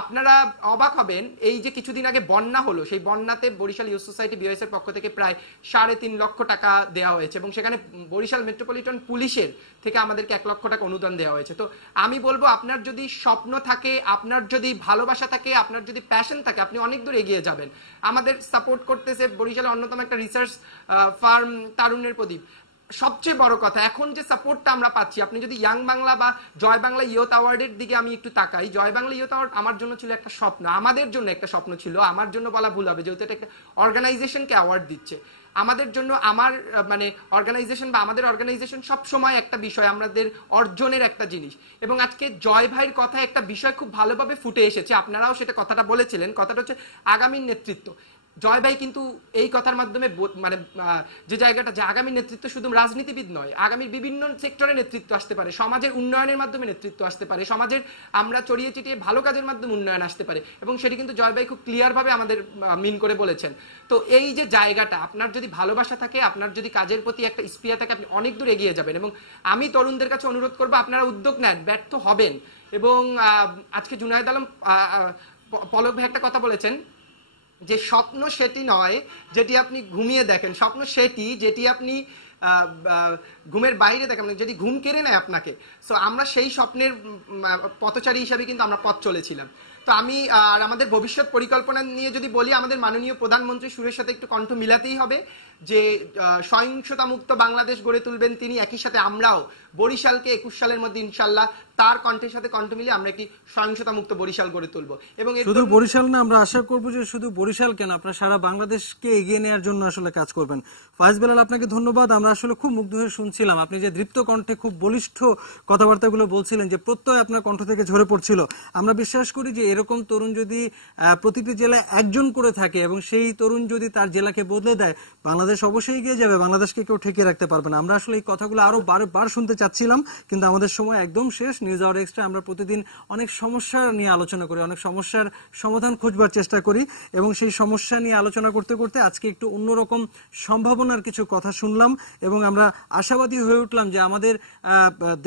আপনারা অবাক হবেন, এই যে কিছুদিন আগে বন্যা হলো, সেই বন্যাতে বরিশাল ইউথ সোসাইটি BYS এর পক্ষ থেকে প্রায় 3.5 লক্ষ টাকা দেওয়া হয়েছে এবং সেখানে বরিশাল মেট্রোপলিটন পুলিশের থেকে আমাদেরকে 1 লক্ষ টাকা অনুদান দেওয়া হয়েছে। তো আমি বলবো, আপনার যদি স্বপ্ন থাকে, আপনার যদি ভালোবাসা থাকে, আপনার যদি প্যাশন থাকে, আপনি অনেক দূর এগিয়ে যাবেন। আমাদের সাপোর্ট করতেছে বরিশালের অন্যতম একটা রিসার্চ ফার্ম তারুণ্যের প্রদীপ। সবচেয়ে বড় কথা, এখন যে সাপোর্টটা আমরা পাচ্ছি, আপনি যদি ইয়াং বাংলা বা জয় বাংলা ইয়ুথ অ্যাওয়ার্ডের দিকে আমি একটু তাকাই, জয় বাংলা ইয়ুথ অ্যাওয়ার্ড আমার জন্য ছিল একটা স্বপ্ন, আমাদের জন্য একটা স্বপ্ন ছিল, আমার জন্য বলা ভুল হবে যেহেতু এটা একটা অর্গানাইজেশনকে অ্যাওয়ার্ড দিচ্ছে। আমাদের জন্য আমার মানে অর্গানাইজেশন বা আমাদের অর্গানাইজেশন সবসময় একটা বিষয়, আমাদের অর্জনের একটা জিনিস। এবং আজকে জয় ভাইয়ের কথা একটা বিষয় খুব ভালোভাবে ফুটে এসেছে, আপনারাও সেটা কথাটা বলেছিলেন, কথাটা হচ্ছে আগামী নেতৃত্ব। জয় ভাই কিন্তু এই কথার মাধ্যমে মানে যে জায়গাটা, যে আগামী নেতৃত্ব শুধু রাজনীতিবিদ নয়, আগামীর বিভিন্ন সেক্টরে নেতৃত্ব আসতে পারে, সমাজের উন্নয়নের মাধ্যমে নেতৃত্ব আসতে পারে, সমাজের আমরা ছড়িয়ে ছিটিয়ে ভালো কাজের মাধ্যমে উন্নয়ন আসতে পারে, এবং সেটি কিন্তু জয় ভাই খুব ক্লিয়ার ভাবে আমাদের মিন করে বলেছেন। তো এই যে জায়গাটা, আপনার যদি ভালোবাসা থাকে, আপনার যদি কাজের প্রতি একটা স্পৃহা থাকে, আপনি অনেক দূর এগিয়ে যাবেন। এবং আমি তরুণদের কাছে অনুরোধ করবো, আপনারা উদ্যোগ নেন, ব্যর্থ হবেন। এবং আজকে জুনায়েদ আলম পলক ভাই একটা কথা বলেছেন যে স্বপ্ন সেটি নয় যেটি আপনি ঘুমিয়ে দেখেন, স্বপ্ন সেটি যেটি আপনি ঘুমের বাইরে থাকে, মানে যদি ঘুম কেড়ে নেয় আপনাকে। সো আমরা সেই স্বপ্নের পথচারী হিসাবে কিন্তু আমরা পথ চলেছিলাম। তো আমি আর আমাদের ভবিষ্যৎ পরিকল্পনা নিয়ে যদি বলি, আমাদের মাননীয় প্রধানমন্ত্রী সুরের সাথে একটু কণ্ঠ মিলাতেই হবে যে সহিংসতা মুক্ত বাংলাদেশ গড়ে তুলবেন তিনি, একই সাথে আমরাও বরিশালকে 21 সালের মধ্যে ইনশাল্লাহ তার কণ্ঠের সাথে কণ্ঠ মিলিয়ে আমরা একটি সহিংসতা মুক্ত বরিশাল গড়ে তুলবো। এবং শুধু বরিশাল না, আমরা আশা করবো যে শুধু বরিশাল কেন, আপনারা সারা বাংলাদেশকে এগিয়ে নেওয়ার জন্য আসলে কাজ করবেন। ফায়েজ বেলাল, আপনাকে ধন্যবাদ। আমরা আসলে খুব মুগ্ধ হয়ে শুনছিলাম, আপনি যে দৃপ্ত কণ্ঠে খুব বলিষ্ঠ কথাবার্তাগুলো বলছিলেন, যে প্রত্যয় আপনার কণ্ঠ থেকে ঝরে পড়ছিল। আমরা বিশ্বাস করি যে এরকম তরুণ যদি প্রতিটি জেলায় একজন করে থাকে এবং সেই তরুণ যদি তার জেলাকে বদলে দেয়, বাংলাদেশ অবশ্যই এগিয়ে যাবে, বাংলাদেশকে কেউ ঠেকিয়ে রাখতে পারবে না। আমরা আসলে এই কথাগুলো আরো বারবার শুনতে চাচ্ছিলাম, কিন্তু আমাদের সময় একদম শেষ। নিউজ আওয়ার এক্সট্রা আমরা প্রতিদিন অনেক সমস্যা নিয়ে আলোচনা করি, অনেক সমস্যার সমাধান খুঁজবার চেষ্টা করি, এবং সেই সমস্যা নিয়ে আলোচনা করতে করতে আজকে একটু অন্যরকম সম্ভাবনার কিছু কথা শুনলাম, এবং আমরা আশাবাদী হয়ে উঠলাম যে আমাদের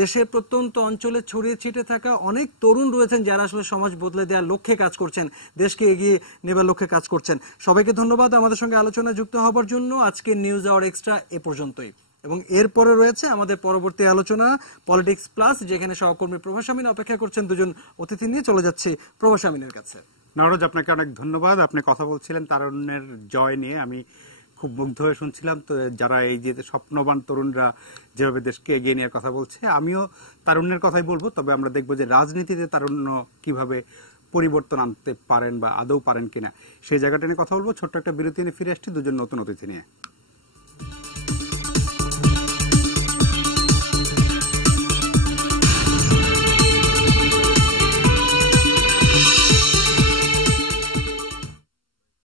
দেশের প্রত্যন্ত অঞ্চলে ছড়িয়ে ছিটে থাকা অনেক তরুণ রয়েছেন যারা আসলে সমাজ বদলে দেওয়ার লক্ষ্যে কাজ করছেন, দেশকে এগিয়ে নেবার লক্ষ্যে কাজ করছেন। সবাইকে ধন্যবাদ আমাদের সঙ্গে আলোচনায় যুক্ত হবার জন্য। আজকে নিউজ আওয়ার এক্সট্রা এ পর্যন্তই, এবং এরপরে রয়েছে আমাদের পরবর্তী আলোচনা পলিটিক্স প্লাস, যেখানে সহকর্মী প্রভাস আমিন অপেক্ষা করছেন দুজন অতিথি নিয়ে। চলে যাচ্ছি প্রভাস আমিনের কাছে। নরজ, আপনাকে অনেক ধন্যবাদ। আপনি কথা বলছিলেন তারুণ্যের জয় নিয়ে, আমি খুব মুগ্ধ হয়ে শুনছিলাম। তো যারা এই যে স্বপ্নবান তরুণরা যেভাবে দেশকে এগিয়ে নেওয়ার কথা বলছে, আমিও তারুণ্যের কথাই বলবো। তবে আমরা দেখবো যে রাজনীতিতে তারুণ্য কিভাবে পরিবর্তন আনতে পারেন বা আদৌ পারেন কিনা, সেই জায়গাটা নিয়ে কথা বলবো। ছোট্ট একটা বিরতি নিয়ে ফিরে আসছি দুজন নতুন অতিথি নিয়ে।